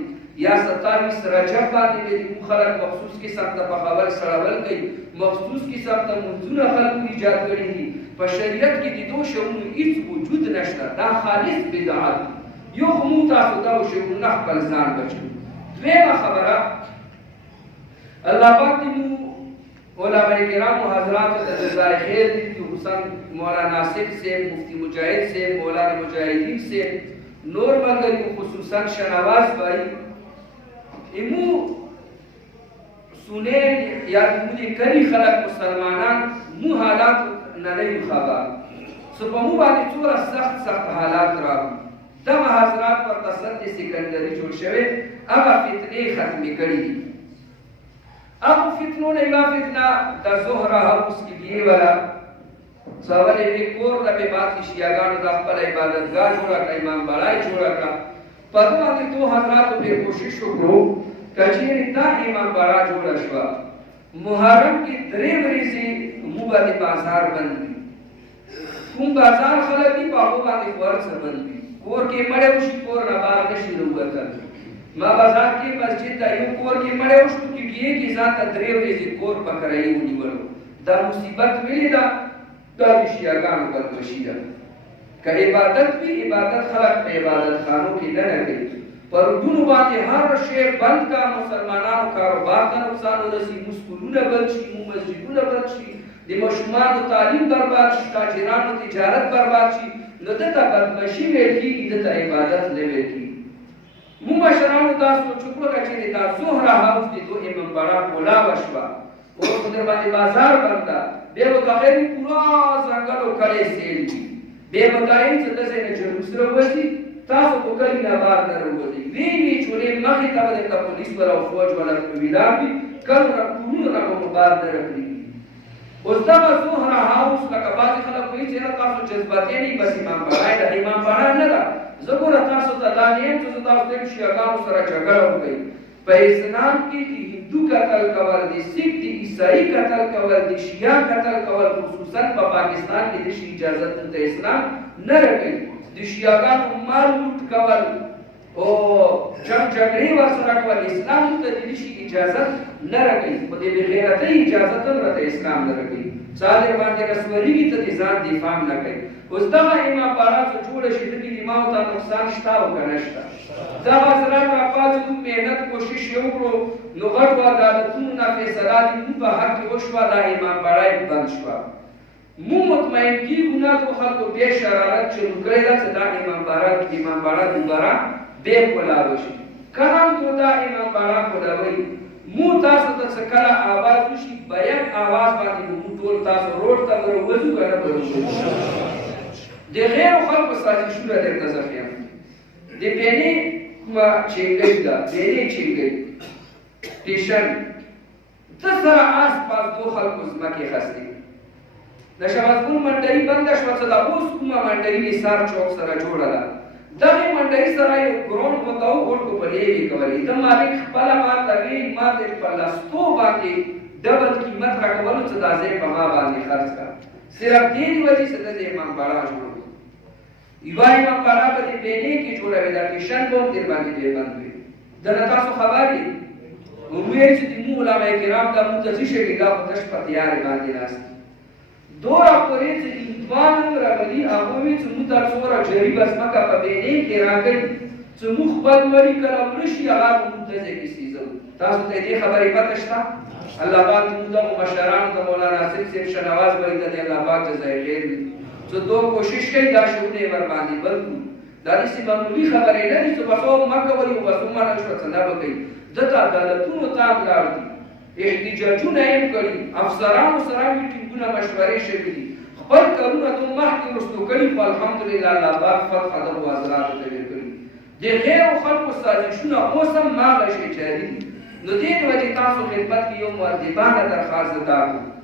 یا 27 رجب باندې د خلک مخصوص قسم ته په خبر سړول کوي، مخصوص قسم ته منځونه خلکو ایجاد کړي دي. په شریعت کې د دوه شیونو هیڅ وجود نشته، دا خالص بدعت. یو مو تاسو دا شیونه خپل ځان بچو. دویمه خبره الله پاک دې مو علماء کرام و حضرات ته جزای خیر دي. حسین مولانا ناصر صاحب، مفتی مجاهد صاحب، مولانا مجاهدین صاحب، نور ملګری خصوصا شنواز بھائی امو سنے یا مجھے کری خلق مسلمانان مو حالات نلئی خبر سپمو باندې څومره سخت حالات راغلي. دغه حضرات پر تصدی سکندری جوړ شوی هغه فتنې ختمې کړي دي. هغه فتنو نه یوه فتنه د زهره هوس کې دی ولا سوالې دې کور د به باقي شیعاګانو د خپل عبادتګاه جوړه کړه، امام بلای جوړه کړه. په دې باندې تو حضرات به کوشش وکړو کچېرې دا امام بلا جوړه شوه محرم کې 3 ورځې مو باندې بازار بند وي. کوم بازار خلک دي په هغه باندې ورڅ بند وي. کور کې مړې وشي کور نه بار نشي وروتل. ما بازار کې مسجد ته یو کور کې مړې وشو چې ډیې کې ځان ته 3 ورځې کور پکړای ونیولو. دا مصیبت ویلې ده دا شیعاګانو بدمشي ده. که عبادت وي عبادت خلق په عبادت خانو کې نه کوي. پردونو باندې هر شی بند کا مسلمانانو کاروبار ته نقصان ورسي، مسکولونه بند شي، مسجدونه بند شي، د ماشومانو تعلیم برباد شي، تاجرانو تجارت برباد شي. نو دته بدمشي ویل کېږي، دته عبادت نه ویل کېږي. مو مشرانو دا سوچ وکړه چې دا زهره هاوس د دوه امام بڑا کولا وشوه اوس در باندې بازار بنده بیا به داخلي پورا ځنګل او کلی سیل دي. بیا به دایي چې داسې نه جلوس راوځي، تاسو په کلي نه بار نه راوځئ. وی چولې مخې ته به درته پولیس ولا او فوج ولا ویلار وي، کلونه کورونه نه به بار نه راپرېږدي. اوس دغه زهره هاوس لکه بعضې خلک وایي چې نه تاسو جذباتي نه بس امام بڑا ده. امام بڑا نه ده. زه ګوره تاسو ته دا نه یم چې زه تاسو ته شیعاګانو سره جګړه وکړئ. په اسلام کې د هندو قتل کول، د سیک د عیسائی قتل کول، د شیعه قتل کول خصوصا په پاکستان کې د شي اجازه د اسلام نه راکوي. د شیعاګانو مال لوټ کول او جګړې ورسره کول اسلام ته د شي اجازه نه راکوي. په دې بېغیرتۍ اجازه هم راته اسلام نه راکوي. څادر باندې رسولېږي ته د ځان دفاع نه کوي. اوس دغه امام بڑا څه جوړه شي دغې امامو ته نقصان شته او که نه شته. دغه حضرات راپاڅېدو، محنت کوشش یې وکړو، نو غټو عدالتونو نه فیصله د مونږ په حق کې وشوه، دا امام بڑا یې بند شوه. مو مطمئن کېږو نه دو خلکو بیا شرارت چلو کړې ده چې دا امام بڑا دوباره بیا کولاوه شي. کله تو دا امام بڑا کولاوئ مو تاسو ته څه کله آواز وشي بیان آواز باندې مو ټول تاسو روډ ته وروځو که نه وروځو. د غیرو خلکو سازشونه درته زه ښیم. د بینې کومه چینګۍ ده، بینې چینګۍ ټیشن ده سره آس پاس دو خلکو ځمکې خستې. د شمازګون منډري بنده شوه څه ده. اوس کومه منډري نثار چوک سره جوړه ده. دغې منډري سره یو ګراونډ ورته و، خلکو په لیرې کولې. د مالک خپله ما ته ویل ما دې په لستو باندې ډبل قیمت راکولو چې دا ځای په ما باندې خرڅ کړه. صرف دې وجې چې دلته امام بڑا جوړ ایوای ما پارا په دې بینې کې جوړوي دا ټیشن بوم تیر باندې دی باندې دا تاسو خبرې وموږ چې د علماء کرام دا موږ څه شي دا په تش په تیار باندې راست دورا پورې چې انوان راغلي هغه وی چې موږ تاسو را جری بس مکه په بینې کې راغلي چې موږ خپل مری کلام نشي هغه موږ ته کیسه تاسو ته دې خبرې پته شته الله پاک موږ د مشرانو د مولانا ناصر صاحب شنواز بری ته الله پاک جزای خیر تو دو کوشش کوي دا شونه ور باندې بلکې دا دې معمولی خبرې نه دي چې بسو مکه ولی او بسو ما نه شو څنګه وکړي دته عدالتونو ته ولاړ دي احتجاجونه یې کړي افسرانو سره میټینګونه مشورې شوي دي خپل کارونه ته مخکې ورستو کړي په الحمدلله الله پاک فتح د وزارت ته ورکړي د غیر خلکو سازشونه اوسم ما غشي چاري نو دې وجه تاسو خدمت کې یو مؤدبانه درخواست وکړم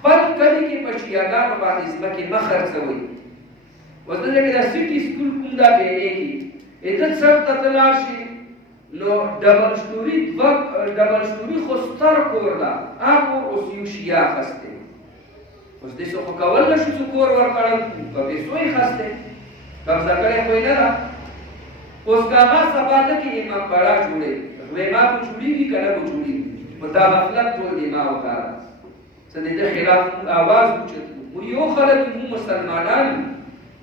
خپل کلی کې بچیاګانو باندې ځمکې مه خرڅوئ اوس دلته کې د سټي سکول کوم دا بیرې کې عزت سر ته تلاړ شي نو ډبل سټوري خو ستر کور ده هغه اوس یو شیا خسته اوس دې څه کول نشو چې کور ورکړم په پیسو یې خسته قبضه کړی خو نه ده اوس هغه سبا ته کې امام بڑا جوړي وې ما کو جوړيږي کنه کو جوړيږي مدا غفلت ټول دی ما وکړه څنګه د خلاف आवाज وچتو مو یو خلک مو مسلمانان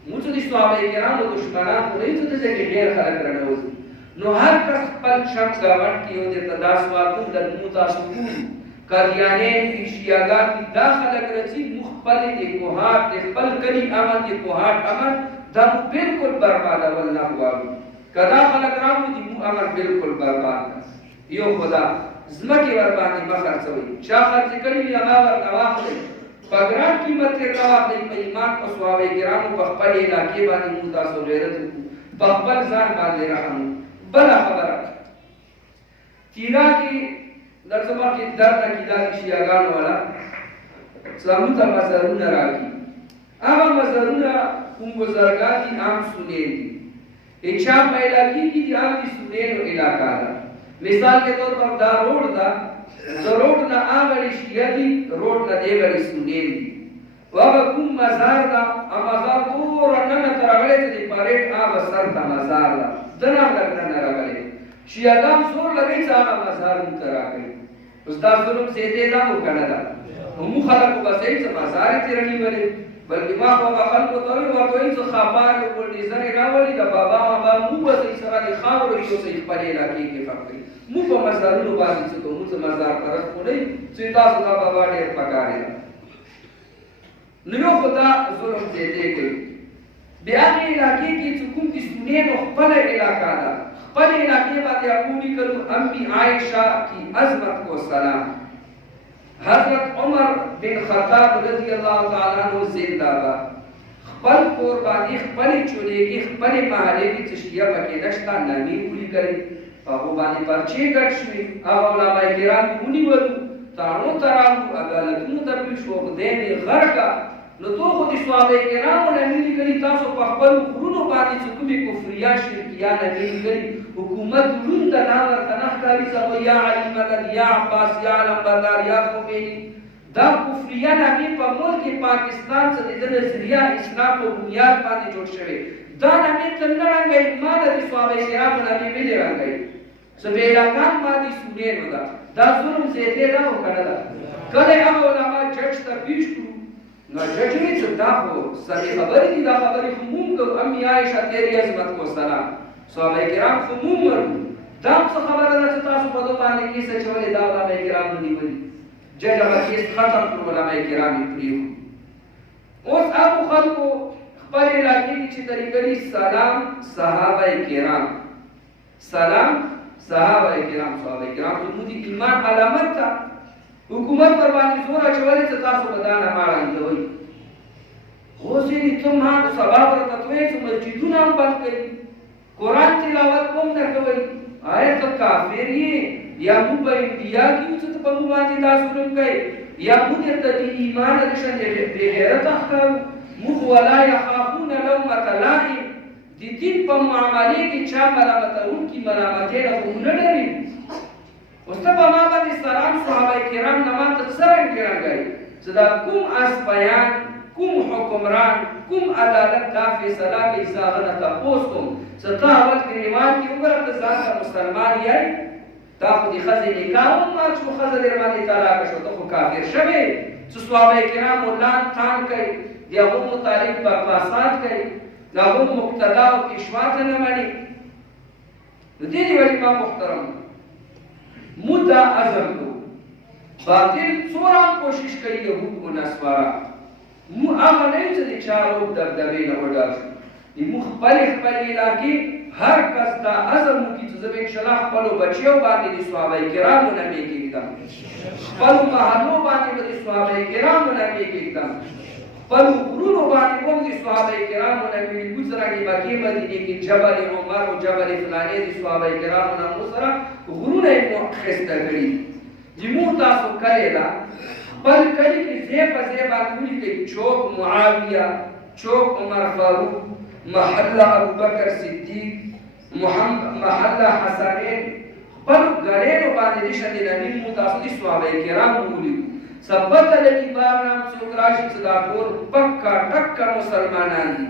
مو څه دي صحابه کرام او دشمنان خو نه څه دي چې ډېر خلک رانوځي نو هر کس خپل شخص گاوند کې یو د تداس واکو د مو تاسو قادیانه شیعاګان دا خلک رسي مخبل دي کوهات خپل کلی امن دي کوهات امن دا بالکل برباد والله وارو کدا خلک راو دي مو امر بالکل برباد یو خدا زمکه ور باندې بخر څوي چا خرڅ کړی هغه ور نواخلي پګران قیمت کې نواخلي په ایمان او صحابه کرامو په خپل علاقې باندې مو تاسو غیرت په خپل ځان باندې رحم بل خبره تیرا کې درځما کې درد کې دا شیعاګان والا سلام ته مسرونه راځي هغه مسرونه کوم بزرګان دي عام سنې دي اچھا پیدا کی دی عام دي سنې نو علاقہ ده مثال के तौर पर दा रोड दा रोड ना आवड़ी शियादी रोड ना देवड़ी सुनेली वागा कुम मजार दा मजार पूर नन तरगले ते परेड आ वसर ता मजार दा दना लगना न रगले शियादाम सोर लगे चा मजार मुतरा के उस्ताद जुलम से दे दा वो कणदा हम खलक बसई से मजार तिरणी बने बल्कि ما هو خلق توي ورته څه خبر او نظر راولي د بابا ما مو وځي سره د خاور یو څه خپلې لکه کې فکر مو په مزارونو باندې څه کوم څه مزار طرف کولای چې تاسو دا بابا ډېر پکاري نو خدا ظلم دې دې کوي بیا دې لکه کې چې کوم دي سنې نو خپل علاقہ دا خپل علاقې باندې اپونی کړو امي عائشہ کی عظمت کو سلام حضرت عمر بن خطاب رضی اللہ تعالی عنہ زندہ باد خپل قربانی خپل چولېږي خپل محلې کې تشیه پکې نشته نامې ولي کړي هغه باندې پرچې ګټ شوي هغه علماء کرام ونیول تاڼو تراغو عدالتونو ته پیښ شو خدای دې غرقه نو تو خو دې صحابه کرامو نامې لیکلي تاسو په خپل غرونو باندې چې کومې کفریا شرکیا نامې لیکلي حکومت لون ته نه ورته نه ښکاري چې یا علي مدد یا عباس یا علمبردار یا خمیني دا کفریا نامې په ملک پاکستان څخه د نظریه اسلام په بنیاد باندې جوړ شوی دا نامې څنګه راغی ما د صحابه کرامو نامې ویلې راغی چې به علاقان باندې سونې نو دا ظلم زیاته دا وکړه کله هغه علماء جج ته پیښ کړو نو جج یې چې دا خو صحیح خبرې دي دا خبرې خو مونږ امي عائشہ تیری عظمت کو سلام صحابه کرام خو مونږ ورو دا څه خبره ده چې تاسو په دوه باندې کې څه چولې دا علماء کرام نیولې جج هغه کیس ختم کړو علماء کرام یې پریو اوس ابو خلکو خپل علاقې کې چې طریقې سلام صحابه کرام سلام صحابه کرام زموږ د ایمان علامت ده حکومت پر باندې زور اچولې چې تاسو بدانه ماړه کوي خو ځینې ته ما سبا ورته توې چې مسجدونه هم بند کړي قرآن تلاوت کوم نه کوي آیا ته کافر یې یا موږ په انډیا کې یو څه په موږ باندې تاسو ظلم کوي یا موږ ته د ایمان د شان بې غیرت اخلو موږ ولا یخافون لومة لائم د دین په معاملې کې چا ملامتونکي ملامتۍ نه خو نه ډارېږي اوس ته په ما باندې سلام صحابه کرام نه ما ته څرنګه راغی چې دا کوم اسپیان کوم حکمران کوم عدالت دا فیصله کوي زه هغه نه تپوس کوم چې ته اول ګریوان کې وګوره ته ځان ته مسلمان یې تا خو د ښځې نکاح ومات شو ښځه در باندې طلاقه شو ته خو کافر شوې چې صحابه کرامو لان تان کوي د هغو مطالب بکواسات کوي د هغو مقتدا او پیشوا ته نه مني نو دې وجې ما محترم موږ دا عزم کوو باطل څومره کوشش کوي یهود و نصارا موږ هغه نه یو چې د چا روب دبدبې نه وډار شو موږ خپلې علاقې هر کس دا عزم وکړي چې زه به انشاءالله خپلو بچیو باندې د صحابه کرامو نمې کېږدم خپلو محلو باندې به د صحابه کرامو نمې کېږدم خپلو غرونو باندې به هم د صحابه کرامو نمې لیکو څرنګې مکې مدینې کې جبل عمر او جبل فلانې د صحابه کرامو نمو سره غرونه یې مو ښایسته کړي چې موږ تاسو کلی ده خپل کلي کې ځای په ځای باندې ولیکئ چوک معاویه چوک عمر فاروق محله ابوبکر صدیق محله حسنین خپلو ګړیو باندې د شدې نبي موږ تاسو د صحابه کرامو ولیکو ثبت لدی بار نام څوک راشي چې دا ټول پکا ټکا مسلمانان دي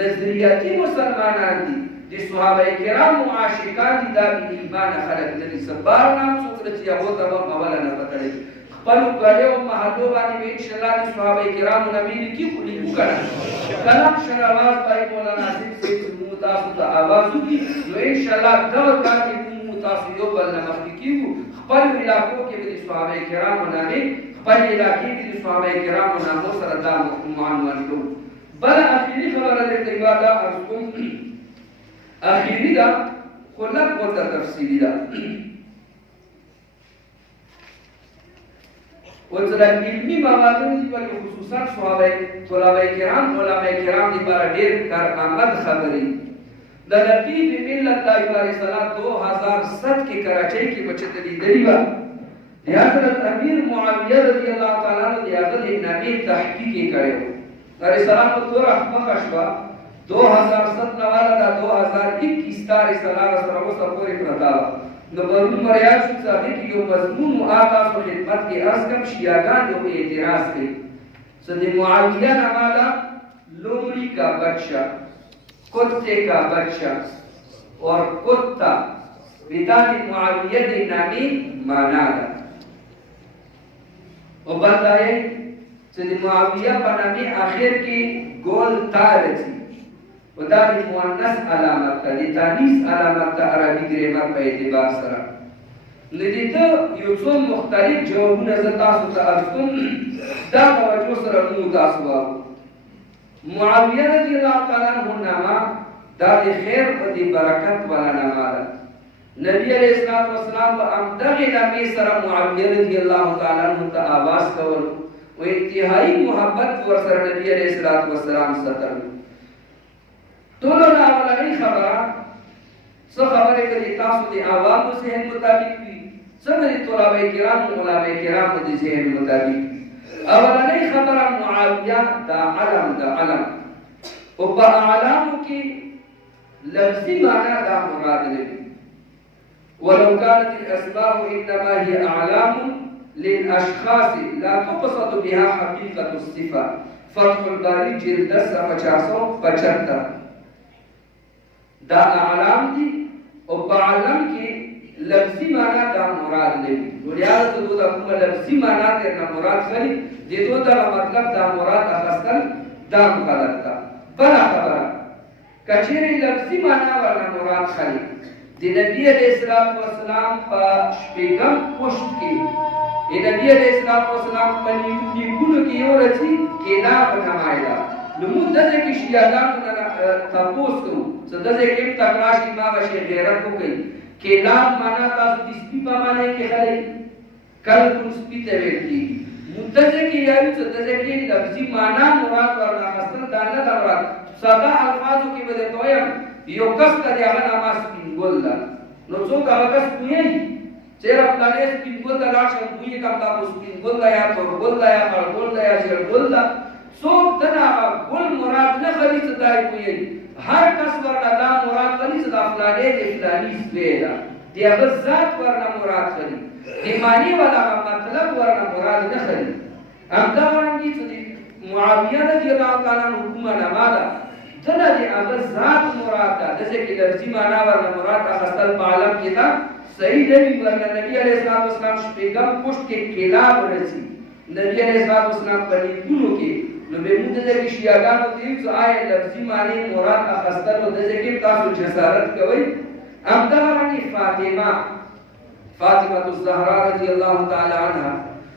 نظریاتي مسلمانان دي د صحابه کرامو عاشقان دي دا د ایمان خلک دي بار نام څوک چې هغه ته اوله نه پکړي خپلو ګړیو محلو باندې به انشاءالله د صحابه کرامو نبی لیکي خو لیکو کنه کلام شراواز پای مولانا ناصر صاحب موږ تاسو ته آواز وکړي نو انشاءالله دغه کار کې موږ تاسو یو بل نه مخکې کیږو خپل علاقو کې به د صحابه کرامو نامې خپل علاقې کې د صحابه کرامو نامو سره دا عنوان کوو بله اخري خبره درته یوه دا عرض کوم اخري ده خو لږ ورته تفصیلي ده ورته علمي موادو دي بلکې خصوصا صحابه طلبه کرام علماء کرام لپاره ډېر کارآمد خبرې د نبي د ملت دایو علیه السلام 2007 کې کراچۍ کې بچته لیدلې وه د حضرت امیر معاویه رضی الله تعالی عنہ د هغه د نامې تحقیق یې کړی و علیه السلام په توره مخه شوه 2007 نه والا دا 2021 تا رساله سره اوسه پورې پرته وه نو پرون مریاد شو چې هغې کې یو مضمون مو تاسو خدمت کې عرض کړم شیعهګان یو اعتراض کوي چې د معاویه نه والا لومړي کا بچه کتے کا بچہ اور کتا بدان معاویہ دی نامی مانا دا او بندائے چه دی معاویہ پا نامی آخر کی گول تا رچی و دا دی مؤنث علامت تا دی تانیس علامت تا عربی گریمر پا اعتبار سرا ندی تا یو څو مختلف جوابونه زه تاسو ته عرض کوم دا توجه سره مو تاسو واورئ معاویه رضی الله تعالی عنہ نامه دا د خیر په دې برکت والا نامه ده نبی علیہ الصلوۃ والسلام په امدغه نامې سره معاویه رضی الله تعالی عنہ ته आवाज کول او انتهایی محبت ورسره نبی علیہ الصلوۃ والسلام ستر ټول اولنۍ خبره څه خبره کوي تاسو د عوامو ذهن مطابق وي څنګه د طلبه کرام علماء کرام د ذهن مطابق اولنۍ خبره معاویه دا علم او په اعلامو کې لفظي معنا دا مراد لري ولو كانت الاسماء انما هي اعلام للاشخاص لا تقصد بها حقيقه الصفه فتح الباري جلد 475 دا اعلام دي او په علم کې لفظي معنا دا مراد لري ولیا ته دا کومه لفظي معنا ته مراد خلی دې دا مطلب دا مراد اخستل دا غلط ده بل خبره کچېرې لفظي معنا ورنه مراد خلی د نبی علیہ السلام په شپږم پوسټ کې د نبی علیہ السلام په نیکونو کې یو راځي کېنا بنمایلا نو موږ دغه کې شیعهګان تاسو کوو چې دغه کې تکراشي ما بشي غیرت وکړي کلام معنا تاسو د سپي په معنی کې خلې کله کوم سپي ته ویل کېږي مدته کې یو څه دغه کې لفظي معنا مراد ورنه اصل دا نه دا مراد ساده الفاظو کې به دویم یو کس ته هغه نامه سپین ګل ده نو څوک هغه کس کوي چې رپلانې سپین ګل ده لاړ شم کوي کوم تاسو سپین ګل ده یا تور ګل ده یا خړ ګل ده یا ژیړ ګل ده څوک دنا ګل مراد نه خلی څه دای کوي هر کس ورنه دا مراد خلی څه د فلانې د فلاني سپی ده د هغه ذات ورنه مراد خلی د معنی والا مطلب ورنه مراد نه خلی همدا ورنګي چې معاویه رضی الله تعالی عنہ حکومت نمادا دله دی هغه ذات مراد ده دسه کې لفظي معنا ورنه مراد اخستل په عالم کې دا صحیح دی ورنه نبی علیہ الصلوۃ والسلام شپږم پښت کې کلا ورسي نبی علیہ الصلوۃ والسلام په لیکونو کې نو به موږ د شیعاګانو ته یو ځای لفظي معنی مراد اخستل او دسه کې تاسو جسارت کوي امدارنی فاطمه الزهرا رضی الله تعالی عنها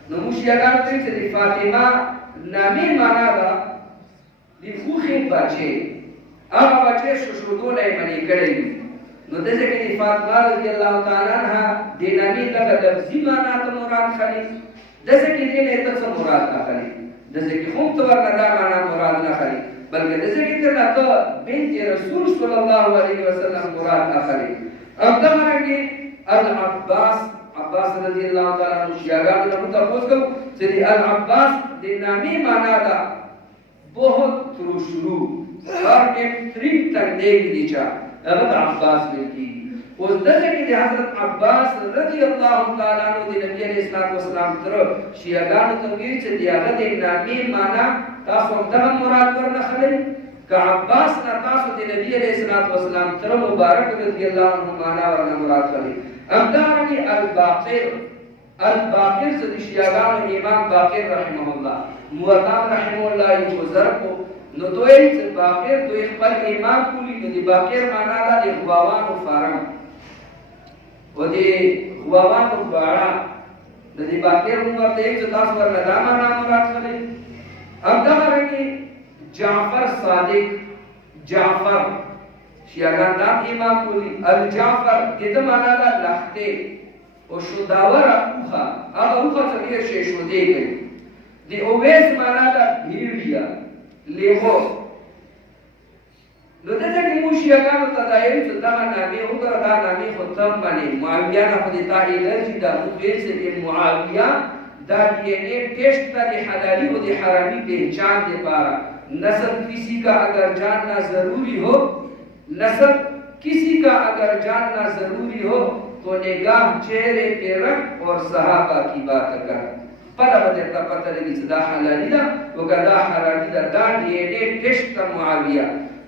نو شیعاګانو ته چې فاطمه نامې معنا ده د خوخي بچي هغه بچي ششودونه یې منې کړی نو دغه کې فاطمه رضی الله تعالی عنها د نامې د لفظي معنا ته مراد خلی دغه کې دې ته څه مراد اخلي دغه کې هم تو ورنه معنا مراد نه خلی بلکې دغه کې تر ته بنت رسول صلی الله علیه وسلم مراد اخلي امدغه کې العباس عباس رضی الله تعالی عنہ شیعاګانو ته تاسو کو چې العباس د نامې معنا ده बहुत تروشرو और एक्सट्रीम तक देख नीचा हजरत अब्बास ने की उस दर्जे के हजरत अब्बास रजी अल्लाह ताला नु दी नबी अलैहि सल्लल्लाहु अलैहि वसल्लम तर शियागान तंगी से दियागा दे नामी माना तासो दम मुराद वरना खले का अब्बास ना तासो दी नबी अलैहि सल्लल्लाहु अलैहि वसल्लम तर मुबारक रजी अल्लाह अन्हु माना वरना मुराद खले अमदारनी الباقر से शियागान इमाम बाकिर रहमहुल्लाह मुअत्तम रहमहुल्लाह यो ज़रको नो दोई से बाकिर दोई पर इमाम कुली दी बाकिर माना दा दे हुवावान फारम व दे हुवावान बाड़ा दी बाकिर उमर दे से तास वर नदा माना मुराद खले अब दमरनी जाफर सादिक जाफर शियागान नाम इमाम कुली अल जाफर किद माना दा लखते او شوداور اوخا هغه اوخا څنګه شي شو دی کوي دی اویس معنا دا بھیڑیا لیمو نو دغه کې مو شیعاګانو ته دایره چې دا نامې وګړه دا نامې ختم باندې معاویه نه په دې تاریخ چې دا مو ویل چې معاویه دا ډي ان اے टेस्ट ته حلالي او د حرامي پہچان دے پارا نسب کسی کا اگر جاننا ضروری ہو نسب کسی کا اگر جاننا ضروری ہو تو نگاہ چہرے پہ رکھ اور صحابہ کی بات کر پتہ بدلتا پتہ لگی صدا حلالی دا وگدا حرامی دا دا ڈی این اے ٹیسٹ معاویہ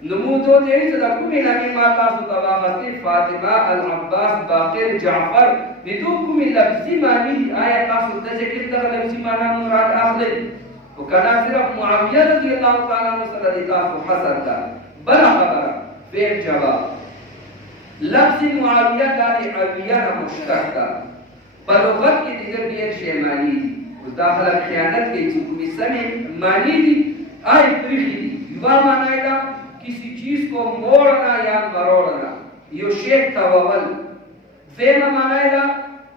نمودو دے صدا کمی نامی ماتا ستواغتی فاطمہ العباس باقر جعفر ندو کمی لفظی معنی آیا تاسو ذکر تغا لفظی معنی مراد آخلی وکنا صرف معاویہ رضی اللہ تعالیٰ عنہ صلی اللہ تاسو حسن دا بلا خبر فیق جواب لفظ معاویہ داری عویہ مشتق کا پر لغت کی دیگر دیر شے معنی دی اس داخلہ خیانت کے چکمی سمیں معنی دی آئی پریخی دی یوا معنی دا کسی چیز کو موڑنا یا مروڑنا یو شیخ تاوول فیمہ معنی دا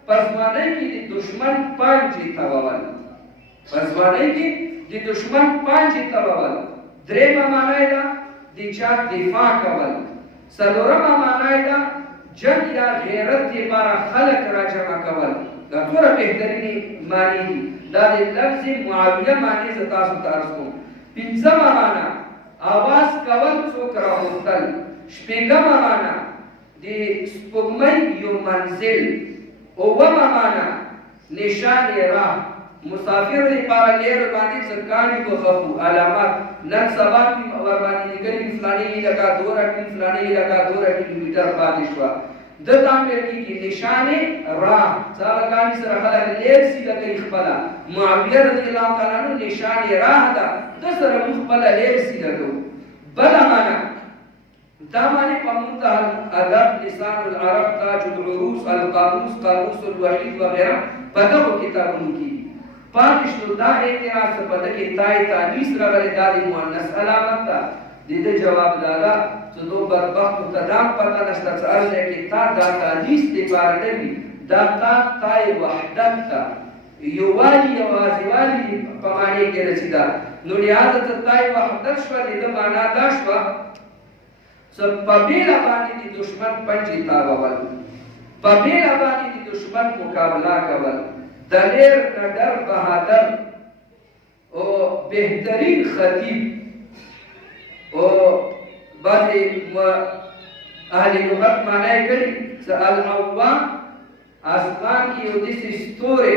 پزمانے کی دی دشمن پانچی تاوول پزمانے کی دی دشمن پانچی تاوول دریمہ معنی دا دی چاک دفاع کول سلورما معنی دا جنگ یا غیرت دی بارا خلق را جمع کول دا طورا بہترینی معنی دی دا دی لفظ معاویہ معنی ستاسو تارس کو پنزم معنی آواز کول سوک را ہوتل شپیگم معنی دی سپگمی یو منزل اوم معنی نشان راہ مسافر دی پارا لیر باندی سرکانی کو خفو علامات نن سبا کی وربانی نگری فلانی لگا دورا کی فلانی لگا دورا کلومیٹر بادشوا دتام بیٹی کی نشان راہ سالگانی سر خلق لیر سی لگا اخبلا معاویہ رضی اللہ تعالیٰ عنہ نشان راہ دا دسر مخبلا لیر سی لگو بلا مانا دامانی پمونتا ادب لسان العرب تاج العروس القاموس قاموس الوحید وغیرہ بدو کتابوں کی پاکش تو دا اعتراض پدہ کہ تائی تانیس رغل دادی مؤنس علامت تا دیدے جواب دادا تو دو بدبخت و تدام پتہ نشتا سأل ہے کہ تا دا تانیس دے بار نبی دا تا تائی وحدت تا یوالی یوازی والی پمانے کے رسیدہ نو لہذا تائی وحدت شوا دیدے مانا دا شوا سب پبیل آبانی دی دشمن پنجی تاوول پبیل آبانی دی دشمن مقابلہ کول دلیر نڈر بہادر او بہترین خطیب او بعضی اہل لغت معنی کری العوام آسمان کی او دیس استورے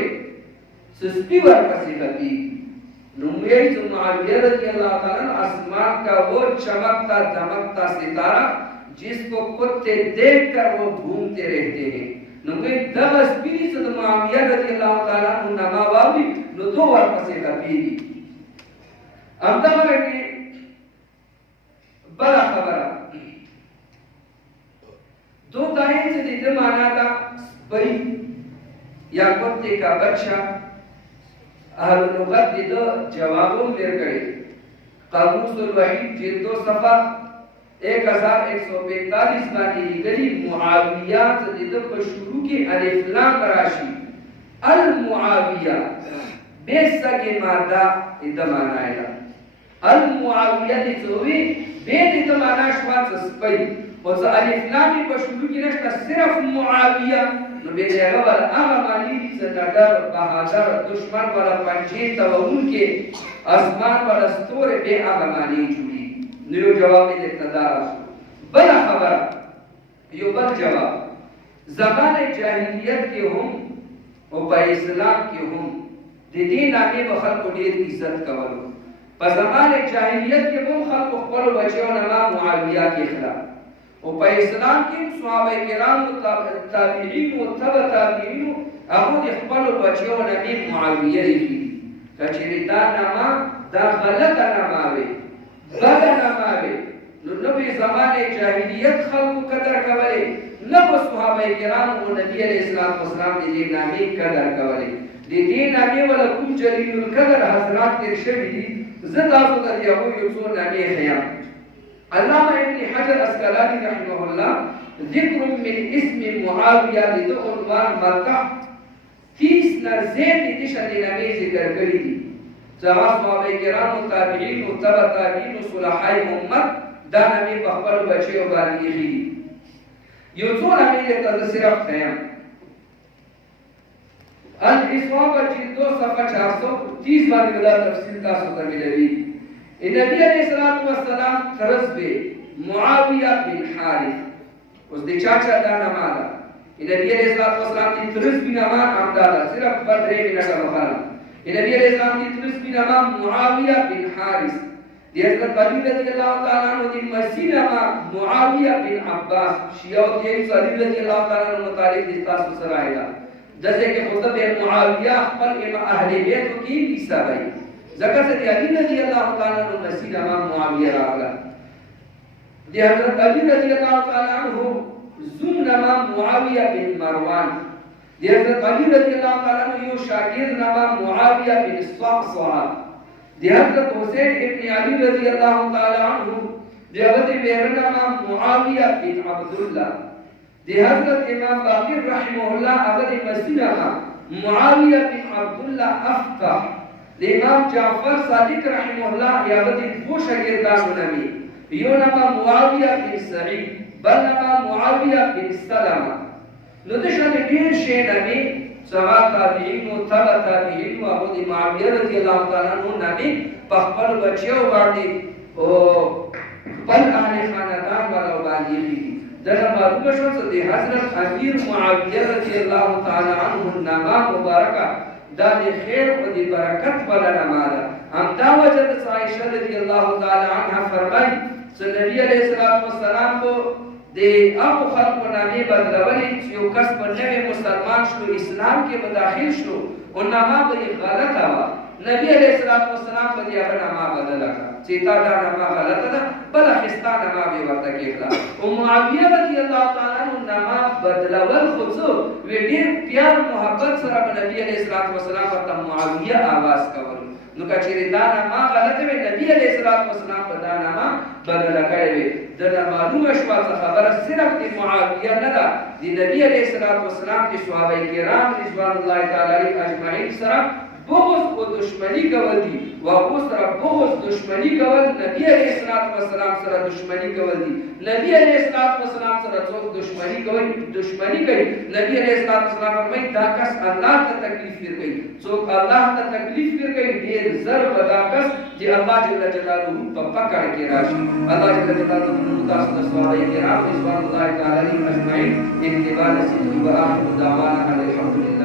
سسپی ورکسی خطیب नुमयी तो मुआविया रज़ियल्लाहु ताला आसमान का वो चमकता दमकता सितारा जिसको कुत्ते देखकर वो घूमते रहते हैं। नुमयी दस पीरी से मुआविया रज़ियल्लाहु ताला नमावावी नो दो बार पसे लपीरी अम्दावर की बड़ा खबर दो दाएं से जितने माना था भाई या कुत्ते का बच्चा अहल लुगत दे दो जवाबों मेरे करे कामूसुल वहीद जिल्दो सफा 1145 बानी लिखी मुआविया से दे दो शुरू की अलिफ लाम राशि अल मुआविया बेसा के मादा इदमाना है अल मुआविया ने जोवी बेद इदमाना श्वास स्पई और अलिफ लाम पर शुरू की नष्ट सिर्फ मुआविया नो बेचारा वाला आगा माली ज़नादर बहादुर दुश्मन वाला पंजे तवउन के आसमान वाला स्तोरे बे आगा माली जुड़ी न्यू जवाब में देता बड़ा खबर यो बल जवाब ज़माने जाहिलियत के हम और बा इस्लाम के हम दीन आगे बखल को ढेर इज्जत कवलो पर ज़माने जाहिलियत के हम खल को खल बच्चों नमा मुआविया के खिलाफ और पर इस्लाम के सहाबा किराम ताबीईन और तबा ताबीईन अबू इखबाल बच्चों नबी मुआविया की कचरिता नामा दा गलत नामावे बद नामावे नबी ज़माने जाहिलियत खल को कदर कवले नब सहाबा किराम और नबी अलैहिस्सलाम वसलाम दे नामी कदर कवले दे नामी वाला कुल जलीलुल कदर हजरत के शबी ज़दा ज़दा यहू युसो नामी खयाम अल्लामा इब्न हजर अस्कलानी रहमहुल्लाह जिक्र मिन इस्म मुआविया लिदो उन्वान मक्का 30 नज़ेद दिशा नबी जिक्र करी थी सहाबा किराम ताबीईन तबा ताबीईन सुलहाए उम्मत दा नबी बखबर बच्चे बाली ही यो तो नबी के तज़सिरफ है अल इस्वाब जिल्दो सफा 430 बार का तफसील का सुतर मिलेगी नबी अलैहिस्सलातु वस्सलाम तरस बे मुआविया बिन हारिस उस दे चाचा दा नमाला नबी अलैहिस्सलातु वस्सलाम की तरस भी नमा अमदाला सिर्फ 15 मिनट का बखाना नबी अलैहिस्सलाम की तरस भी नमा मुआविया बिन हारिस दे हजरत अली रज़ियल्लाहु ताला अन्हु दी मसीना मा मुआविया बिन अब्बास शिया के अली रज़ियल्लाहु ताला अन्हु मुतालिक दिस्ता सरायला जैसे कि खुतब मुआविया पर अहले बैत की हिस्सा भाई ज़कत से अली रज़ियल्लाहु ताला अन्हु मसीना मा मुआविया रागा दे हजरत अली रज़ियल्लाहु ताला अन्हु जुमना मा मुआविया बिन मरवान दे हजरत अली रज़ियल्लाहु ताला अन्हु यो शागिर्द नामा मुआविया बिन सफ़वा दे हजरत हुसैन इब्न अली रज़ियल्लाहु ताला अन्हु दे हजरत बेरना मा मुआविया बिन अब्दुल्लाह दे हजरत इमाम बाक़िर रहमहुल्लाह अगद मसीना मा मुआविया बिन अब्दुल्लाह अफ़क़ा दे इमाम जाफर सादिक रहमहुल्लाह यावती वो शागिर्दान नबी यो नामा मुआविया बिन सईद बल नामा मुआविया बिन सलमा नदिशन ढेर शे नबी सवा ताबीईन तबा ताबीईन अबू मुआविया रज़ियल्लाहु ताला अन्हु नबी पखपल बच्चों वाली ओ बल अहले खानदान वाला वाली दर मालूम शो से हजरत अमीर मुआविया रज़ियल्लाहु ताला अन्हु नामा मुबारका दादे खैर व दी बरकत वाला नमाला हम दावजत आयशा रज़ियल्लाहु ताला अन्हा फरमाई सो नबी अलैहिस्सलातु वस्सलाम को दे अब खल्क नामे बदलवली जो कस बनने में मुसलमान शो इस्लाम के मुदाखिल शो और नामा बड़ी गलत आवा नबी अलैहिस्सलातु वस्सलाम बदी अब नामा बदला का सीता दा नामा गलत था बला खिस्ता नामा बे वक्त केला ओ मुआविया रज़ियल्लाहु ताला अन्हु नामा बदलवल खुद वे ढेर प्यार मोहब्बत सरा नबी अलैहिस्सलातु वस्सलाम पर मुआविया आवाज कवर नु का चिरे दा नामा गलत वे नबी अलैहिस्सलातु वस्सलाम पर दा नामा बदला करे दर मालूम अशवा खबर सिर्फ दी मुआविया नदा दी नबी अलैहिस्सलातु वस्सलाम के सहाबा किराम रिज़वानुल्लाह ताला अलैहि अजमईन सरा बहुत वो दुश्मनी कवली व उस तरह बहुत दुश्मनी कवल नबी अलैहिस्सलातु वस्सलाम सरा दुश्मनी कवली नबी अलैहिस्सलातु वस्सलाम सरा जो दुश्मनी कई नबी अलैहिस्सलातु वस्सलाम फरमाई दाकस अल्लाह का तकलीफ फिर गई सो अल्लाह का तकलीफ फिर गई ढेर जर बदाकस जे अल्लाह जल्ल जलालहू पकड़ के राशि अल्लाह जल्ल जलालहू मुतासद सवाए किराम रिज़वानुल्लाह ताला अलैहि अजमईन इत्तिबा नसीब व आखिर दावाना अल्हम्दुलिल्लाह